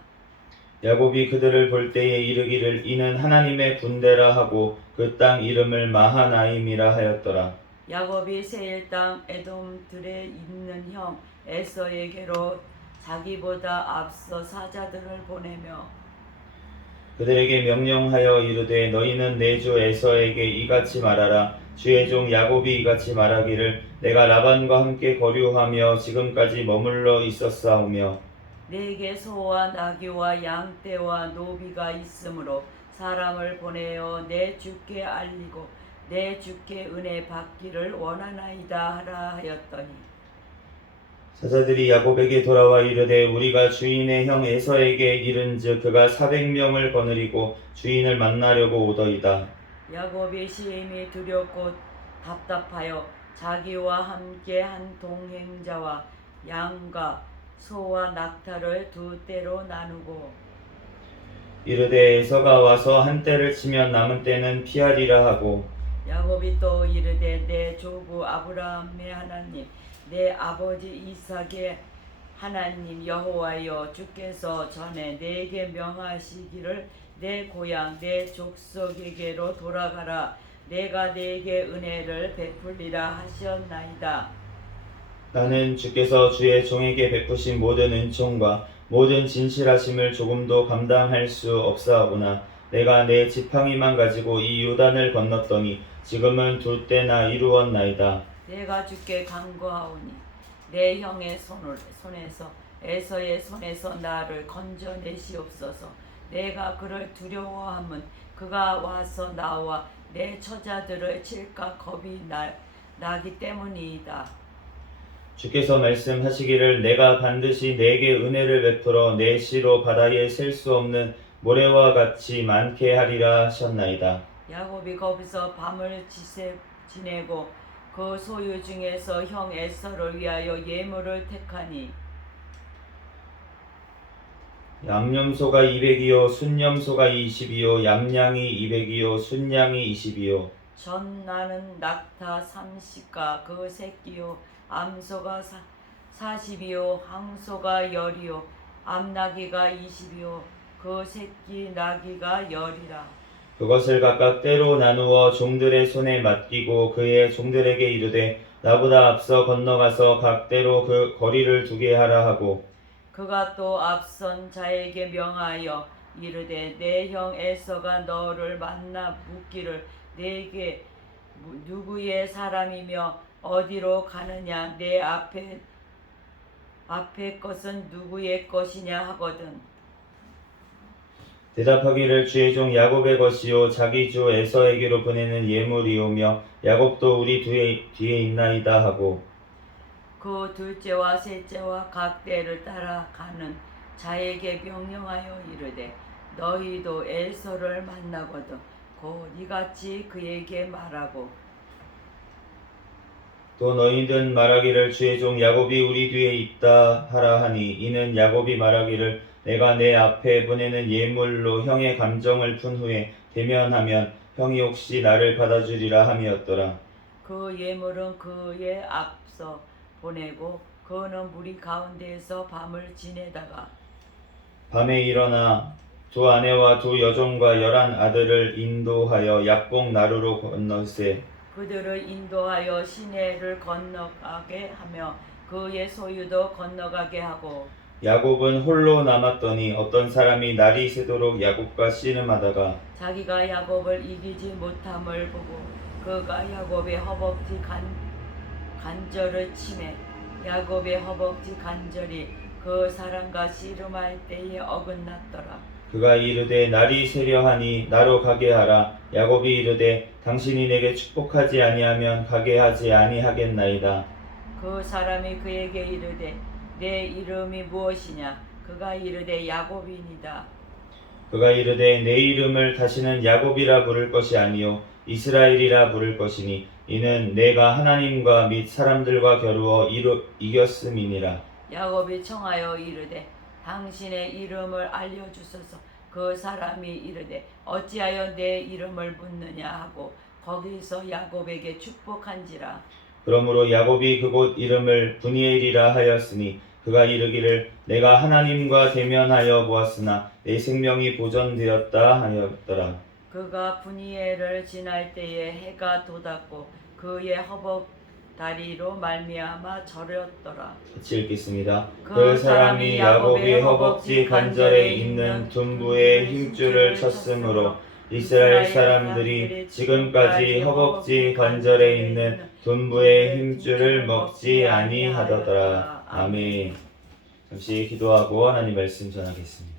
야곱이 그들을 볼 때에 이르기를 이는 하나님의 군대라 하고 그 땅 이름을 마하나임이라 하였더라. 야곱이 세일 땅 에돔들에 있는 형 에서에게로 자기보다 앞서 사자들을 보내며 그들에게 명령하여 이르되 너희는 내 주 에서에게 이같이 말하라. 주의 종 야곱이 이같이 말하기를 내가 라반과 함께 거류하며 지금까지 머물러 있었사오며 내게 소와 나귀와 양떼와 노비가 있으므로 사람을 보내어 내 주께 알리고 내 주께 은혜 받기를 원하나이다 하라 하였더니 사자들이 야곱에게 돌아와 이르되 우리가 주인의 형 에서에게 이른즉 그가 400명을 거느리고 주인을 만나려고 오더이다. 야곱이 심히 두렵고 답답하여 자기와 함께 한 동행자와 양과 소와 낙타를 두 떼로 나누고 이르되 에서가 와서 한 떼를 치면 남은 떼는 피하리라 하고 야곱이 또 이르되 내 조부 아브라함의 하나님 내 아버지 이삭의 하나님 여호와여 주께서 전에 내게 명하시기를 내 고향 내 족속에게로 돌아가라 내가 내게 은혜를 베풀리라 하셨나이다. 나는 주께서 주의 종에게 베푸신 모든 은총과 모든 진실하심을 조금도 감당할 수 없사오나 내가 내 지팡이만 가지고 이 요단을 건넜더니 지금은 두 때나 이루었나이다. 내가 주께 간구하오니 내 형의 손에서 에서의 손에서 나를 건져내시옵소서. 내가 그를 두려워함은 그가 와서 나와 내 처자들을 칠까 겁이 나기 때문이다. 주께서 말씀하시기를 내가 반드시 내게 은혜를 베풀어 내 씨로 바다에 셀 수 없는 모래와 같이 많게 하리라 하셨나이다. 야곱이 거기서 밤을 지내고 그 소유 중에서 형 에서를 위하여 예물을 택하니 양념소가 200이요 순념소가 20이요 얌양이 200이요 순양이 20이요 전나는 낙타 30가 그 새끼요 암소가 40이요 항소가 10이요 암나귀가 20이요 그 새끼 나귀가 10이라. 그것을 각각 때로 나누어 종들의 손에 맡기고 그의 종들에게 이르되 나보다 앞서 건너가서 각 때로 그 거리를 두게 하라 하고 그가 또 앞선 자에게 명하여 이르되 내 형 에서가 너를 만나 묻기를 내게 누구의 사람이며 어디로 가느냐 내 앞에 것은 누구의 것이냐 하거든. 대답하기를 주의 종 야곱의 것이요 자기 주 에서에게로 보내는 예물이오며 야곱도 우리 뒤에 있나이다 하고 그 둘째와 셋째와 각 때를 따라가는 자에게 명령하여 이르되 너희도 에서를 만나거든 곧 이같이 그에게 말하고 또 너희는 말하기를 주의 종 야곱이 우리 뒤에 있다 하라 하니 이는 야곱이 말하기를 내가 내 앞에 보내는 예물로 형의 감정을 푼 후에 대면하면 형이 혹시 나를 받아주리라 함이었더라. 그 예물은 그의 앞서 보내고 그는 무리 가운데에서 밤을 지내다가 밤에 일어나 두 아내와 두 여종과 11 아들을 인도하여 약복 나루로 건너세 그들을 인도하여 시내를 건너가게 하며 그의 소유도 건너가게 하고 야곱은 홀로 남았더니 어떤 사람이 날이 새도록 야곱과 씨름하다가 자기가 야곱을 이기지 못함을 보고 그가 야곱의 허벅지 간절을 치매 야곱의 허벅지 간절이 그 사람과 씨름할 때에 어긋났더라. 그가 이르되 날이 새려 하니 나로 가게 하라. 야곱이 이르되 당신이 내게 축복하지 아니하면 가게 하지 아니하겠나이다. 그 사람이 그에게 이르되 내 이름이 무엇이냐? 그가 이르되 야곱이니이다. 그가 이르되 내 이름을 다시는 야곱이라 부를 것이 아니요 이스라엘이라 부를 것이니 이는 내가 하나님과 및 사람들과 겨루어 이겼음이니라. 야곱이 청하여 이르되 당신의 이름을 알려주소서. 그 사람이 이르되 어찌하여 내 이름을 묻느냐 하고 거기서 야곱에게 축복한지라. 그러므로 야곱이 그곳 이름을 브니엘이라 하였으니 그가 이르기를 내가 하나님과 대면하여 보았으나 내 생명이 보존되었다 하였더라. 그가 브니엘을 지날 때에 해가 돋았고 그의 허벅 다리로 말미암아 저렸더라. 같이 읽겠습니다. 그 사람이 야곱의 허벅지 관절에 있는 둔부의 힘줄을 쳤으므로 이스라엘 사람들이 지금까지 허벅지 관절에 있는 둔부의 힘줄을 먹지 아니하더라. 아멘. 잠시 기도하고 하나님 말씀 전하겠습니다.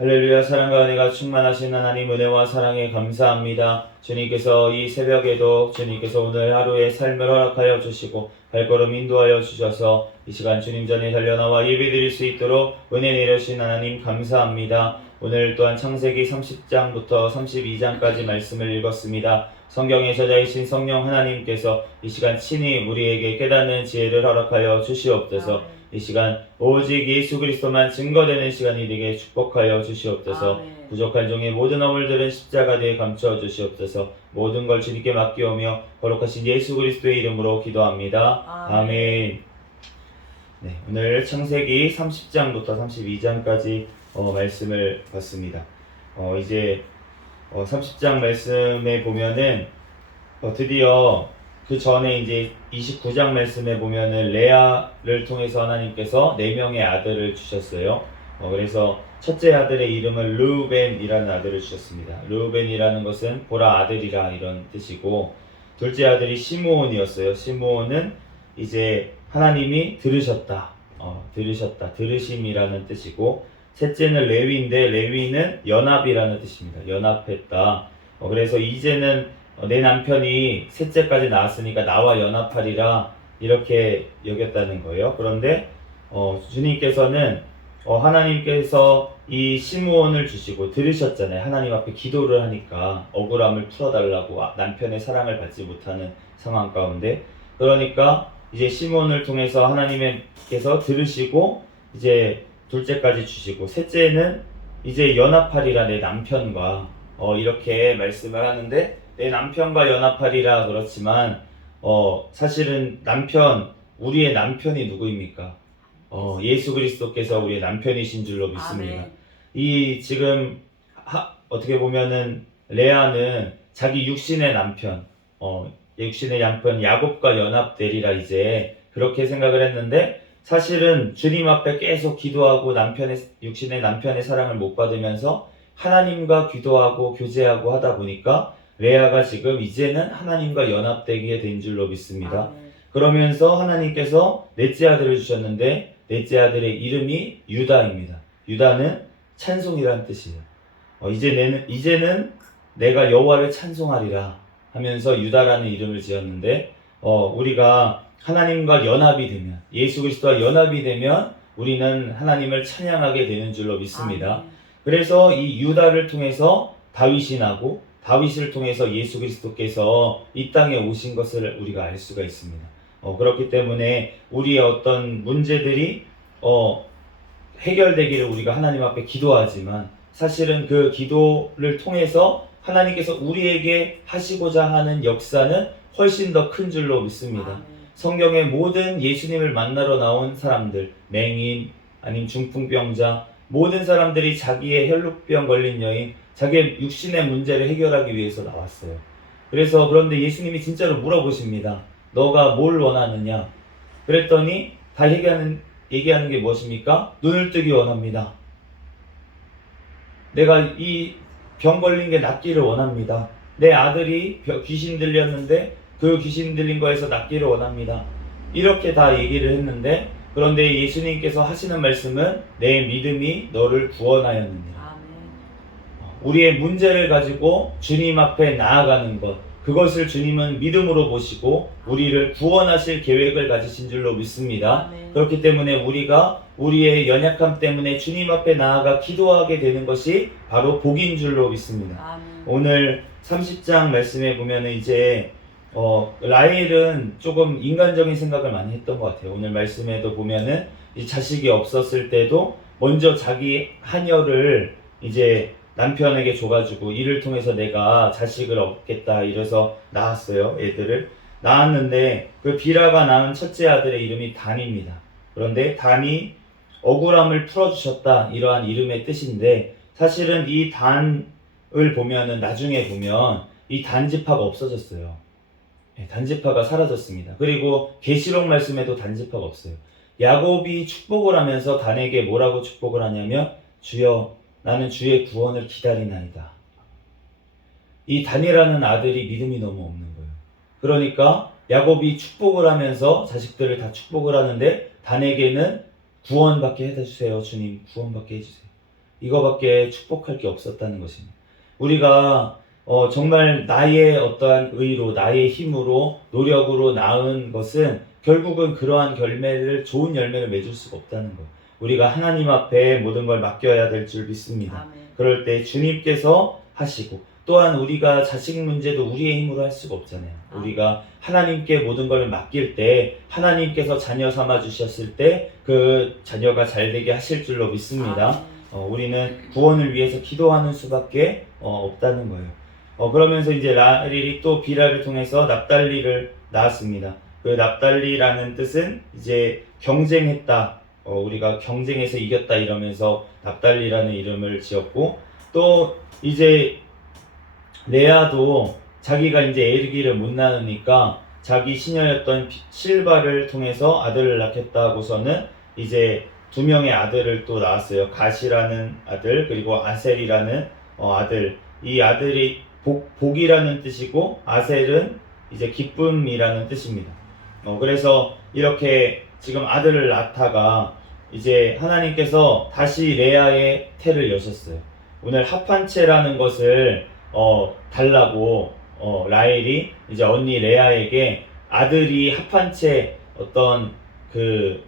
할렐루야. 사랑과 은혜가 충만하신 하나님, 은혜와 사랑에 감사합니다. 주님께서 이 새벽에도 주님께서 오늘 하루의 삶을 허락하여 주시고 발걸음 인도하여 주셔서 이 시간 주님 전에 달려나와 예배드릴 수 있도록 은혜 내려주신 하나님 감사합니다. 오늘 또한 창세기 30장부터 32장까지 말씀을 읽었습니다. 성경의 저자이신 성령 하나님께서 이 시간 친히 우리에게 깨닫는 지혜를 허락하여 주시옵소서. 이 시간 오직 예수 그리스도만 증거되는 시간이 되게 축복하여 주시옵소서. 아멘. 부족한 종의 모든 허물들은 십자가 뒤에 감춰 주시옵소서. 모든 걸 주님께 맡기오며 거룩하신 예수 그리스도의 이름으로 기도합니다. 아멘. 네, 오늘 창세기 30장부터 32장까지 말씀을 봤습니다. 이제 30장 말씀에 보면은 드디어 그 전에 이제 29장 말씀에 보면은 레아를 통해서 하나님께서 4명의 아들을 주셨어요. 그래서 첫째 아들의 이름은 르우벤이라는 아들을 주셨습니다. 르우벤이라는 것은 보라 아들이라 이런 뜻이고, 둘째 아들이 시므온이었어요. 시므온은 이제 하나님이 들으셨다, 들으심이라는 뜻이고, 셋째는 레위인데 레위는 연합이라는 뜻입니다. 연합했다. 그래서 이제는 내 남편이 셋째까지 낳았으니까 나와 연합하리라 이렇게 여겼다는 거예요. 그런데 주님께서는 하나님께서 이 시므온을 주시고 들으셨잖아요. 하나님 앞에 기도를 하니까 억울함을 풀어달라고 남편의 사랑을 받지 못하는 상황 가운데, 그러니까 이제 시므온을 통해서 하나님께서 들으시고 이제 둘째까지 주시고, 셋째는 이제 연합하리라 내 남편과 이렇게 말씀을 하는데, 내 남편과 연합하리라 그렇지만 사실은 우리의 남편이 누구입니까? 예수 그리스도께서 우리의 남편이신 줄로 믿습니다. 아멘. 이 지금 어떻게 보면은 레아는 자기 육신의 남편 야곱과 연합되리라 이제 그렇게 생각을 했는데, 사실은 주님 앞에 계속 기도하고 육신의 남편의 사랑을 못 받으면서 하나님과 기도하고 교제하고 하다 보니까 레아가 지금 이제는 하나님과 연합되게 된 줄로 믿습니다. 아멘. 그러면서 하나님께서 넷째 아들을 주셨는데, 넷째 아들의 이름이 유다입니다. 유다는 찬송이라는 뜻이에요. 이제는 내가 여호와를 찬송하리라 하면서 유다라는 이름을 지었는데, 우리가 하나님과 연합이 되면, 예수 그리스도와 연합이 되면 우리는 하나님을 찬양하게 되는 줄로 믿습니다. 아멘. 그래서 이 유다를 통해서 다윗이 나고, 다윗을 통해서 예수 그리스도께서 이 땅에 오신 것을 우리가 알 수가 있습니다. 그렇기 때문에 우리의 어떤 문제들이 해결되기를 우리가 하나님 앞에 기도하지만, 사실은 그 기도를 통해서 하나님께서 우리에게 하시고자 하는 역사는 훨씬 더 큰 줄로 믿습니다. 아멘. 성경의 모든 예수님을 만나러 나온 사람들, 맹인 아니면 중풍병자, 모든 사람들이 자기의 혈루병 걸린 여인, 자기의 육신의 문제를 해결하기 위해서 나왔어요. 그런데 예수님이 진짜로 물어보십니다. 너가 뭘 원하느냐? 그랬더니 다 얘기하는 게 무엇입니까? 눈을 뜨기 원합니다. 내가 이 병 걸린 게 낫기를 원합니다. 내 아들이 귀신 들렸는데 그 귀신 들린 거에서 낫기를 원합니다. 이렇게 다 얘기를 했는데, 그런데 예수님께서 하시는 말씀은 내 믿음이 너를 구원하였느니라. 아멘. 우리의 문제를 가지고 주님 앞에 나아가는 것, 그것을 주님은 믿음으로 보시고 우리를 구원하실 계획을 가지신 줄로 믿습니다. 아멘. 그렇기 때문에 우리가 우리의 연약함 때문에 주님 앞에 나아가 기도하게 되는 것이 바로 복인 줄로 믿습니다. 아멘. 오늘 30장 말씀에 보면은 이제 라헬은 조금 인간적인 생각을 많이 했던 것 같아요. 오늘 말씀에도 보면은 이 자식이 없었을 때도 먼저 자기 하녀를 이제 남편에게 줘가지고 이를 통해서 내가 자식을 얻겠다 이래서 낳았어요. 애들을 낳았는데, 그 비라가 낳은 첫째 아들의 이름이 단입니다. 그런데 단이 억울함을 풀어주셨다, 이러한 이름의 뜻인데, 사실은 이 단을 보면은 나중에 보면 이 단지파가 없어졌어요. 단지파가 사라졌습니다. 그리고 계시록 말씀에도 단지파가 없어요. 야곱이 축복을 하면서 단에게 뭐라고 축복을 하냐면, 주여 나는 주의 구원을 기다리나이다. 이 단이라는 아들이 믿음이 너무 없는 거예요. 그러니까 야곱이 축복을 하면서 자식들을 다 축복을 하는데, 단에게는 구원받게 해주세요. 주님 구원받게 해주세요. 이거밖에 축복할 게 없었다는 것입니다. 우리가 정말 나의 어떠한 의로, 나의 힘으로, 노력으로 낳은 것은 결국은 그러한 좋은 열매를 맺을 수가 없다는 거예요. 우리가 하나님 앞에 모든 걸 맡겨야 될 줄 믿습니다. 아멘. 그럴 때 주님께서 하시고, 또한 우리가 자식 문제도 우리의 힘으로 할 수가 없잖아요. 우리가 하나님께 모든 걸 맡길 때 하나님께서 자녀 삼아 주셨을 때 그 자녀가 잘 되게 하실 줄로 믿습니다. 우리는 구원을 위해서 기도하는 수밖에 없다는 거예요. 그러면서 이제 라헬이 또 빌하를 통해서 납달리를 낳았습니다. 그 납달리라는 뜻은 이제 경쟁했다, 우리가 경쟁에서 이겼다 이러면서 납달리라는 이름을 지었고, 또 이제 레아도 자기가 이제 에르기를 못 낳으니까 자기 시녀였던 실바를 통해서 아들을 낳겠다고서는 이제 2명의 아들을 또 낳았어요. 갓이라는 아들, 그리고 아셀이라는 아들. 이 아들이 복이라는 뜻이고, 아셀은 이제 기쁨이라는 뜻입니다. 그래서 이렇게 지금 아들을 낳다가 이제 하나님께서 다시 레아의 태를 여셨어요. 오늘 합한채라는 것을 달라고 라헬이 이제 언니 레아에게 아들이 합한채 어떤 그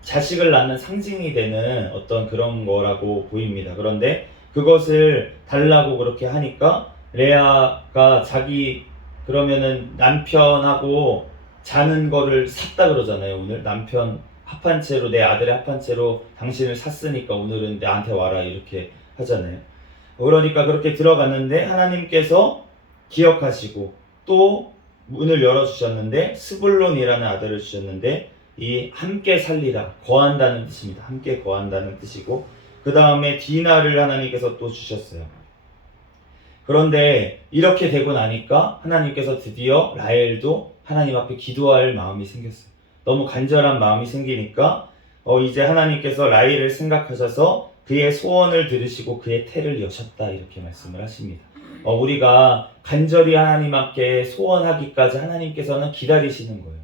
자식을 낳는 상징이 되는 어떤 그런 거라고 보입니다. 그런데 그것을 달라고 그렇게 하니까 레아가 자기 그러면은 남편하고 자는 거를 샀다 그러잖아요. 오늘 남편 합한채로, 내 아들의 합한채로 당신을 샀으니까 오늘은 나한테 와라 이렇게 하잖아요. 그러니까 그렇게 들어갔는데 하나님께서 기억하시고 또 문을 열어주셨는데 스불론이라는 아들을 주셨는데, 이 함께 살리라, 거한다는 뜻입니다. 함께 거한다는 뜻이고, 그 다음에 디나를 하나님께서 또 주셨어요. 그런데 이렇게 되고 나니까 하나님께서 드디어 라헬도 하나님 앞에 기도할 마음이 생겼어요. 너무 간절한 마음이 생기니까 이제 하나님께서 라헬을 생각하셔서 그의 소원을 들으시고 그의 태를 여셨다 이렇게 말씀을 하십니다. 우리가 간절히 하나님 앞에 소원하기까지 하나님께서는 기다리시는 거예요.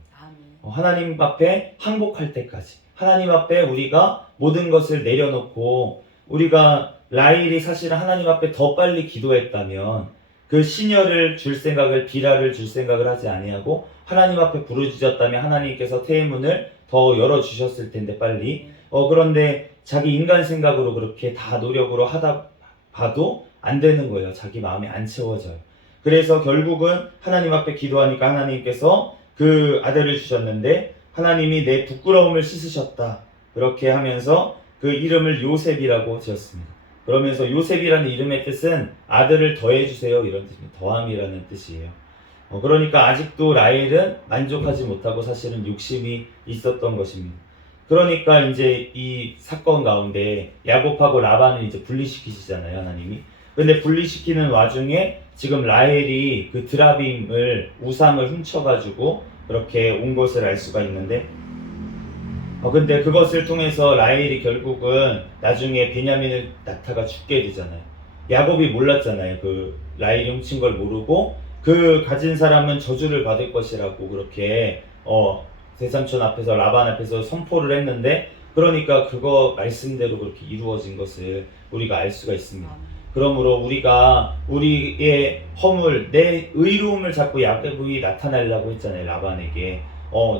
하나님 앞에 항복할 때까지, 하나님 앞에 우리가 모든 것을 내려놓고, 우리가 라헬이 사실은 하나님 앞에 더 빨리 기도했다면 그 시녀를 줄 생각을, 비라를 줄 생각을 하지 아니하고 하나님 앞에 부르짖었다면 하나님께서 태의 문을 더 열어주셨을 텐데 빨리. 그런데 자기 인간 생각으로 그렇게 다 노력으로 하다 봐도 안 되는 거예요. 자기 마음이 안 채워져요. 그래서 결국은 하나님 앞에 기도하니까 하나님께서 그 아들을 주셨는데, 하나님이 내 부끄러움을 씻으셨다 그렇게 하면서 그 이름을 요셉이라고 지었습니다. 그러면서 요셉이라는 이름의 뜻은 아들을 더해주세요 이런 뜻입니다. 더함이라는 뜻이에요. 그러니까 아직도 라헬은 만족하지 못하고 사실은 욕심이 있었던 것입니다. 그러니까 이제 이 사건 가운데 야곱하고 라반을 이제 분리시키시잖아요, 하나님이. 근데 분리시키는 와중에 지금 라헬이 그 드라빔을, 우상을 훔쳐가지고 그렇게 온 것을 알 수가 있는데, 근데 그것을 통해서 라헬이 결국은 나중에 베냐민을 낳다가 죽게 되잖아요. 야곱이 몰랐잖아요. 그 라헬이 훔친 걸 모르고 그 가진 사람은 저주를 받을 것이라고 그렇게 대삼촌 앞에서, 라반 앞에서 선포를 했는데, 그러니까 그거 말씀대로 그렇게 이루어진 것을 우리가 알 수가 있습니다. 그러므로 우리가 우리의 허물, 내 의로움을 자꾸 야곱이 나타내려고 했잖아요, 라반에게.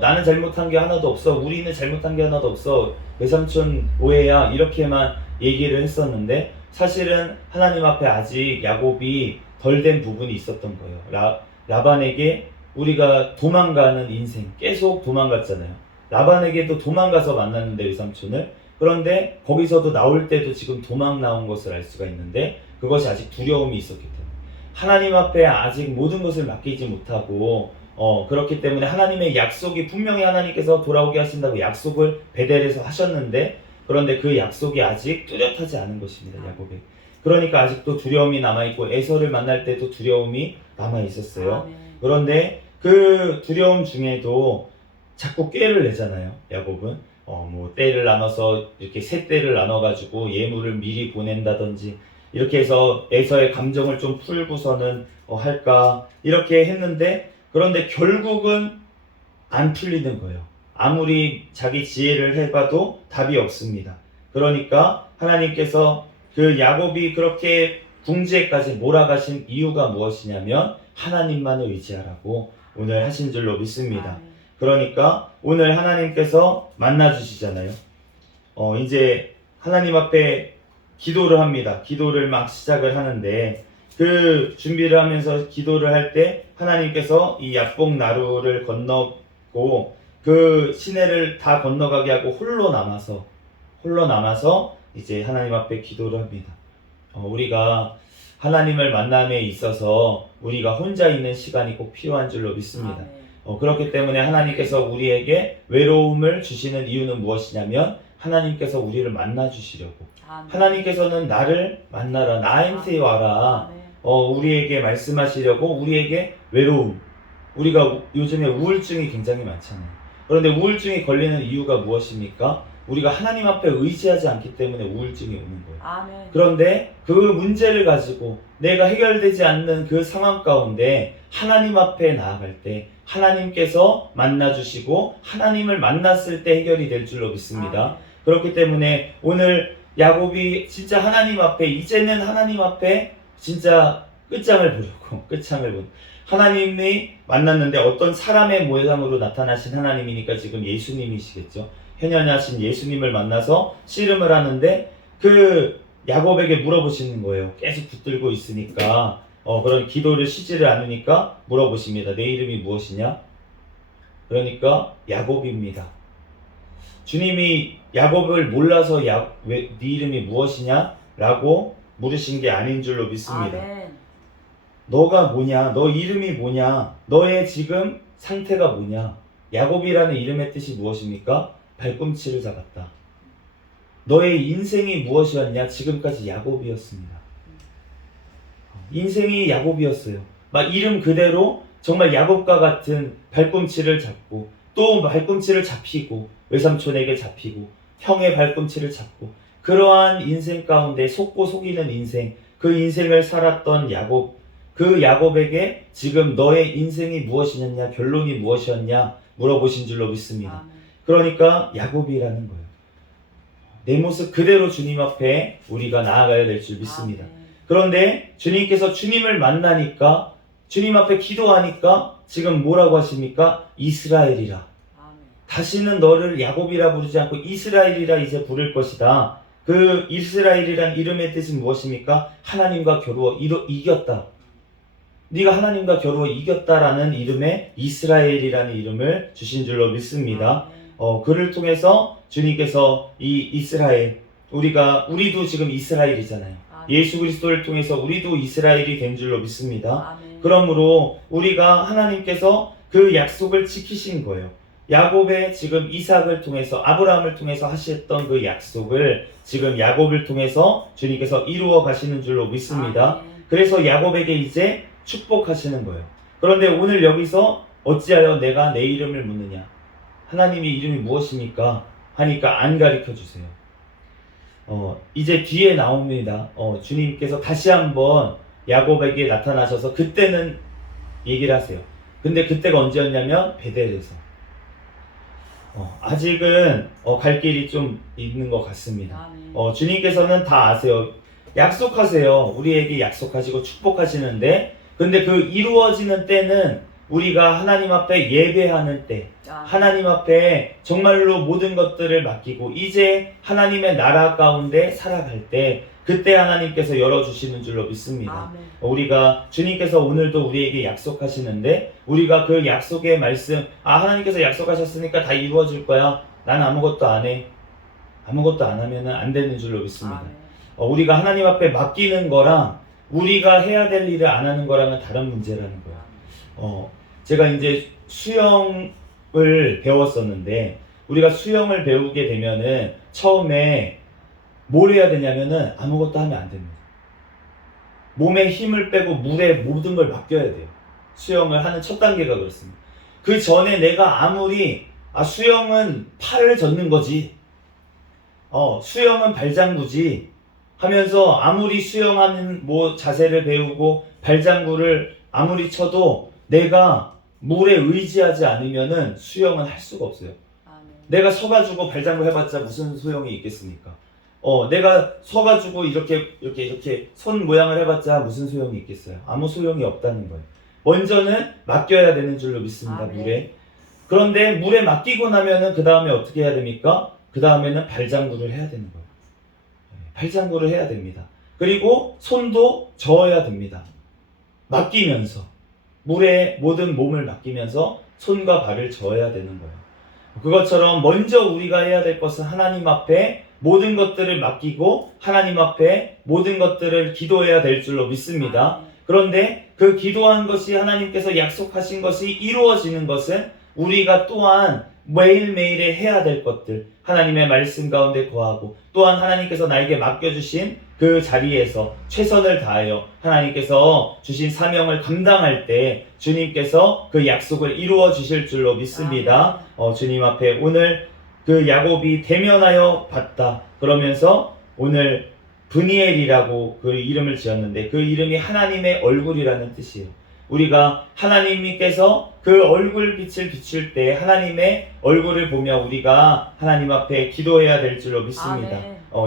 나는 잘못한 게 하나도 없어, 우리는 잘못한 게 하나도 없어, 외삼촌 오해야, 이렇게만 얘기를 했었는데 사실은 하나님 앞에 아직 야곱이 덜 된 부분이 있었던 거예요. 라반에게 우리가 도망가는 인생, 계속 도망갔잖아요. 라반에게도 도망가서 만났는데 외삼촌을, 그런데 거기서도 나올 때도 지금 도망 나온 것을 알 수가 있는데, 그것이 아직 두려움이 있었기 때문에 하나님 앞에 아직 모든 것을 맡기지 못하고, 그렇기 때문에 하나님의 약속이 분명히 하나님께서 돌아오게 하신다고 약속을 베델에서 하셨는데, 그런데 그 약속이 아직 뚜렷하지 않은 것입니다, 야곱에. 그러니까 아직도 두려움이 남아있고, 에서를 만날 때도 두려움이 남아있었어요. 그런데 그 두려움 중에도 자꾸 꾀를 내잖아요, 야곱은. 뭐 때를 나눠서 이렇게 세 때를 나눠가지고 예물을 미리 보낸다든지 이렇게 해서 에서의 감정을 좀 풀고서는 할까 이렇게 했는데, 그런데 결국은 안 풀리는 거예요. 아무리 자기 지혜를 해봐도 답이 없습니다. 그러니까 하나님께서 그 야곱이 그렇게 궁지에까지 몰아가신 이유가 무엇이냐면 하나님만을 의지하라고 오늘 하신 줄로 믿습니다. 아멘. 그러니까 오늘 하나님께서 만나주시잖아요. 이제 하나님 앞에 기도를 합니다. 기도를 막 시작을 하는데 그 준비를 하면서 기도를 할 때 하나님께서 이 약복 나루를 건너고 그 시내를 다 건너가게 하고 홀로 남아서 이제 하나님 앞에 기도를 합니다. 우리가 하나님을 만남에 있어서 우리가 혼자 있는 시간이 꼭 필요한 줄로 믿습니다. 아멘. 그렇기 때문에 하나님께서 우리에게 외로움을 주시는 이유는 무엇이냐면 하나님께서 우리를 만나 주시려고. 아멘. 하나님께서는 나를 만나라, 나한테 와라. 아멘. 우리에게 말씀하시려고 우리에게 외로움. 우리가 요즘에 우울증이 굉장히 많잖아요. 그런데 우울증이 걸리는 이유가 무엇입니까? 우리가 하나님 앞에 의지하지 않기 때문에 우울증이 오는 거예요. 아멘. 그런데 그 문제를 가지고 내가 해결되지 않는 그 상황 가운데 하나님 앞에 나아갈 때 하나님께서 만나주시고 하나님을 만났을 때 해결이 될 줄로 믿습니다. 아멘. 그렇기 때문에 오늘 야곱이 진짜 하나님 앞에 이제는 하나님 앞에 진짜 끝장을 보려고 하나님이 만났는데 어떤 사람의 모양으로 나타나신 하나님이니까 지금 예수님이시겠죠. 현현하신 예수님을 만나서 씨름을 하는데 그 야곱에게 물어보시는 거예요. 계속 붙들고 있으니까 그런 기도를 쉬지를 않으니까 물어보십니다. 내 이름이 무엇이냐? 그러니까 야곱입니다. 주님이 야곱을 몰라서 네 이름이 무엇이냐? 라고 물으신 게 아닌 줄로 믿습니다. 아멘. 너가 뭐냐? 너 이름이 뭐냐? 너의 지금 상태가 뭐냐? 야곱이라는 이름의 뜻이 무엇입니까? 발꿈치를 잡았다. 너의 인생이 무엇이었냐? 지금까지 야곱이었습니다. 인생이 야곱이었어요. 막 이름 그대로 정말 야곱과 같은 발꿈치를 잡고 또 발꿈치를 잡히고 외삼촌에게 잡히고 형의 발꿈치를 잡고 그러한 인생 가운데 속고 속이는 인생, 그 인생을 살았던 야곱, 그 야곱에게 지금 너의 인생이 무엇이었냐, 결론이 무엇이었냐 물어보신 줄로 믿습니다. 아멘. 그러니까 야곱이라는 거예요. 내 모습 그대로 주님 앞에 우리가 나아가야 될 줄 믿습니다. 아멘. 그런데 주님께서 주님을 만나니까 주님 앞에 기도하니까 지금 뭐라고 하십니까? 이스라엘이라. 아멘. 다시는 너를 야곱이라 부르지 않고 이스라엘이라 이제 부를 것이다. 그 이스라엘이란 이름의 뜻은 무엇입니까? 하나님과 겨루어 이겼다. 네가 하나님과 겨루어 이겼다라는 이름의 이스라엘이라는 이름을 주신 줄로 믿습니다. 그를 통해서 주님께서 이 이스라엘, 우리도 지금 이스라엘이잖아요. 예수 그리스도를 통해서 우리도 이스라엘이 된 줄로 믿습니다. 아멘. 그러므로 우리가 하나님께서 그 약속을 지키신 거예요. 야곱의 지금 이삭을 통해서 아브라함을 통해서 하셨던 그 약속을 지금 야곱을 통해서 주님께서 이루어 가시는 줄로 믿습니다. 아멘. 그래서 야곱에게 이제 축복하시는 거예요. 그런데 오늘 여기서 어찌하여 내가 내 이름을 묻느냐? 하나님의 이름이 무엇입니까? 하니까 안 가르쳐 주세요. 이제 뒤에 나옵니다. 주님께서 다시 한번 야곱에게 나타나셔서 그때는 얘기를 하세요. 근데 그때가 언제였냐면 베델에서. 아직은 갈 길이 좀 있는 것 같습니다. 아멘. 주님께서는 다 아세요. 약속하세요. 우리에게 약속하시고 축복하시는데 근데 그 이루어지는 때는 우리가 하나님 앞에 예배하는 때, 하나님 앞에 정말로 모든 것들을 맡기고 이제 하나님의 나라 가운데 살아갈 때 그때 하나님께서 열어주시는 줄로 믿습니다. 아멘. 우리가 주님께서 오늘도 우리에게 약속하시는데 우리가 그 약속의 말씀, 하나님께서 약속하셨으니까 다 이루어질 거야. 난 아무것도 안 해. 아무것도 안 하면 안 되는 줄로 믿습니다. 아멘. 우리가 하나님 앞에 맡기는 거랑 우리가 해야 될 일을 안 하는 거랑은 다른 문제라는 거야. 제가 이제 수영을 배웠었는데 우리가 수영을 배우게 되면은 처음에 뭘 해야 되냐면은 아무것도 하면 안 됩니다. 몸에 힘을 빼고 물에 모든 걸 맡겨야 돼요. 수영을 하는 첫 단계가 그렇습니다. 그 전에 내가 아무리 수영은 팔을 젓는 거지, 수영은 발장구지 하면서 아무리 수영하는 자세를 배우고 발장구를 아무리 쳐도 내가 물에 의지하지 않으면은 수영은 할 수가 없어요. 아멘. 내가 서가지고 발장구 해봤자 무슨 소용이 있겠습니까? 내가 서가지고 이렇게 손 모양을 해봤자 무슨 소용이 있겠어요? 아무 소용이 없다는 거예요. 먼저는 맡겨야 되는 줄로 믿습니다. 아멘. 물에. 그런데 물에 맡기고 나면은 그 다음에 어떻게 해야 됩니까? 그 다음에는 발장구를 해야 되는 거예요. 발장구를 해야 됩니다. 그리고 손도 저어야 됩니다. 맡기면서 물에 모든 몸을 맡기면서 손과 발을 저어야 되는 거예요. 그것처럼 먼저 우리가 해야 될 것은 하나님 앞에 모든 것들을 맡기고 하나님 앞에 모든 것들을 기도해야 될 줄로 믿습니다. 그런데 그 기도한 것이 하나님께서 약속하신 것이 이루어지는 것은 우리가 또한 매일매일에 해야 될 것들, 하나님의 말씀 가운데 거하고 또한 하나님께서 나에게 맡겨주신 그 자리에서 최선을 다하여 하나님께서 주신 사명을 감당할 때 주님께서 그 약속을 이루어 주실 줄로 믿습니다. 주님 앞에 오늘 그 야곱이 대면하여 봤다 그러면서 오늘 브니엘이라고 그 이름을 지었는데 그 이름이 하나님의 얼굴이라는 뜻이에요. 우리가 하나님께서 그 얼굴 빛을 비출 때 하나님의 얼굴을 보며 우리가 하나님 앞에 기도해야 될 줄로 믿습니다.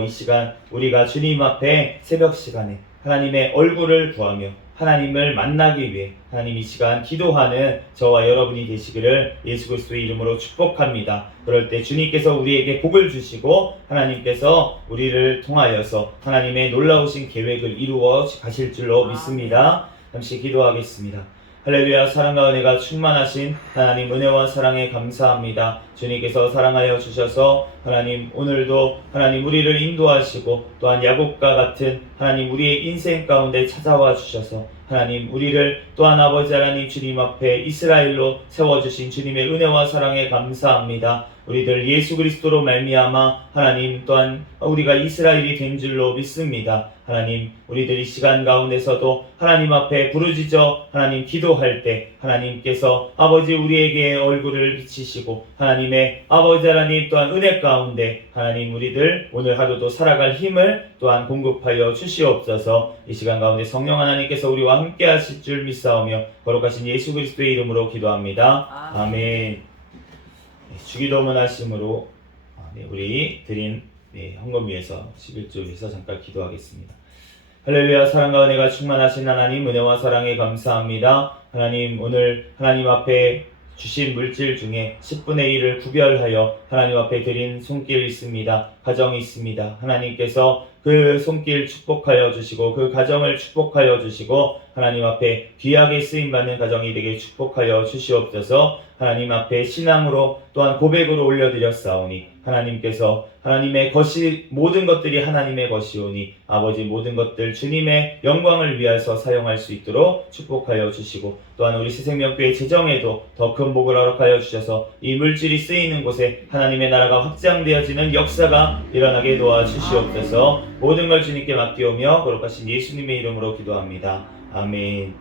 이 시간 우리가 주님 앞에 새벽 시간에 하나님의 얼굴을 구하며 하나님을 만나기 위해 하나님 이 시간 기도하는 저와 여러분이 되시기를 예수 그리스도의 이름으로 축복합니다. 그럴 때 주님께서 우리에게 복을 주시고 하나님께서 우리를 통하여서 하나님의 놀라우신 계획을 이루어 가실 줄로 믿습니다. 잠시 기도하겠습니다. 할렐루야. 사랑과 은혜가 충만하신 하나님 은혜와 사랑에 감사합니다. 주님께서 사랑하여 주셔서 하나님 오늘도 하나님 우리를 인도하시고 또한 야곱과 같은 하나님 우리의 인생 가운데 찾아와 주셔서 하나님 우리를 또한 아버지 하나님 주님 앞에 이스라엘로 세워주신 주님의 은혜와 사랑에 감사합니다. 우리들 예수 그리스도로 말미암아 하나님 또한 우리가 이스라엘이 된 줄로 믿습니다. 하나님 우리들 이 시간 가운데서도 하나님 앞에 부르짖어 하나님 기도할 때 하나님께서 아버지 우리에게 얼굴을 비치시고 하나님의 아버지 하나님 또한 은혜 가운데 하나님 우리들 오늘 하루도 살아갈 힘을 또한 공급하여 주시옵소서. 이 시간 가운데 성령 하나님께서 우리와 함께 하실 줄 믿사오며 거룩하신 예수 그리스도의 이름으로 기도합니다. 아멘. 주기도문 하심으로 우리 드린 헌금 위해서 11조 위해서 잠깐 기도하겠습니다. 할렐루야. 사랑과 은혜가 충만하신 하나님 은혜와 사랑에 감사합니다. 하나님 오늘 하나님 앞에 주신 물질 중에 10분의 1을 구별하여 하나님 앞에 드린 손길 있습니다. 가정이 있습니다. 하나님께서 그 손길 축복하여 주시고 그 가정을 축복하여 주시고 하나님 앞에 귀하게 쓰임받는 가정이 되게 축복하여 주시옵소서. 하나님 앞에 신앙으로 또한 고백으로 올려드렸사오니 하나님께서 하나님의 것이 모든 것들이 하나님의 것이오니 아버지 모든 것들 주님의 영광을 위해서 사용할 수 있도록 축복하여 주시고 또한 우리 새생명교회 재정에도 더 큰 복을 허락하여 주셔서 이 물질이 쓰이는 곳에 하나님의 나라가 확장되어지는 역사가 일어나게 도와주시옵소서. 모든 걸 주님께 맡기오며 거룩하신 예수님의 이름으로 기도합니다. 아멘.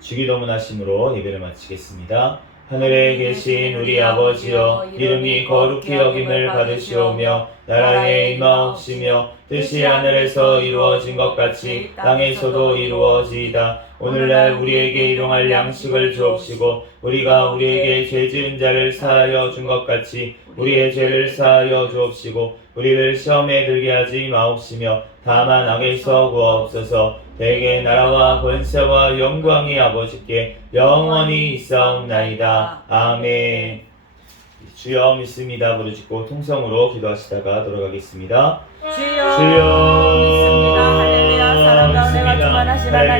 주기도문 하심으로 예배를 마치겠습니다. 하늘에 계신 우리 아버지여 이름이 거룩히 여김을 받으시오며 나라에 임하옵시며 뜻이 하늘에서 이루어진 것 같이 땅에서도 이루어지이다. 오늘날 우리에게 일용할 양식을 주옵시고 우리가 우리에게 죄 지은 자를 사하여 준 것 같이 우리의 죄를 사하여 주옵시고 우리를 시험에 들게 하지 마옵시며 다만 악에서 구하옵소서. 대개 나라와 권세와 영광이 아버지께 영원히 있사옵나이다. 아멘. 주여 믿습니다. 부르짖고 통성으로 기도하시다가 돌아가겠습니다. 주여 믿습니다. 할렐루야. 사랑과 은혜가 충만하신 하나님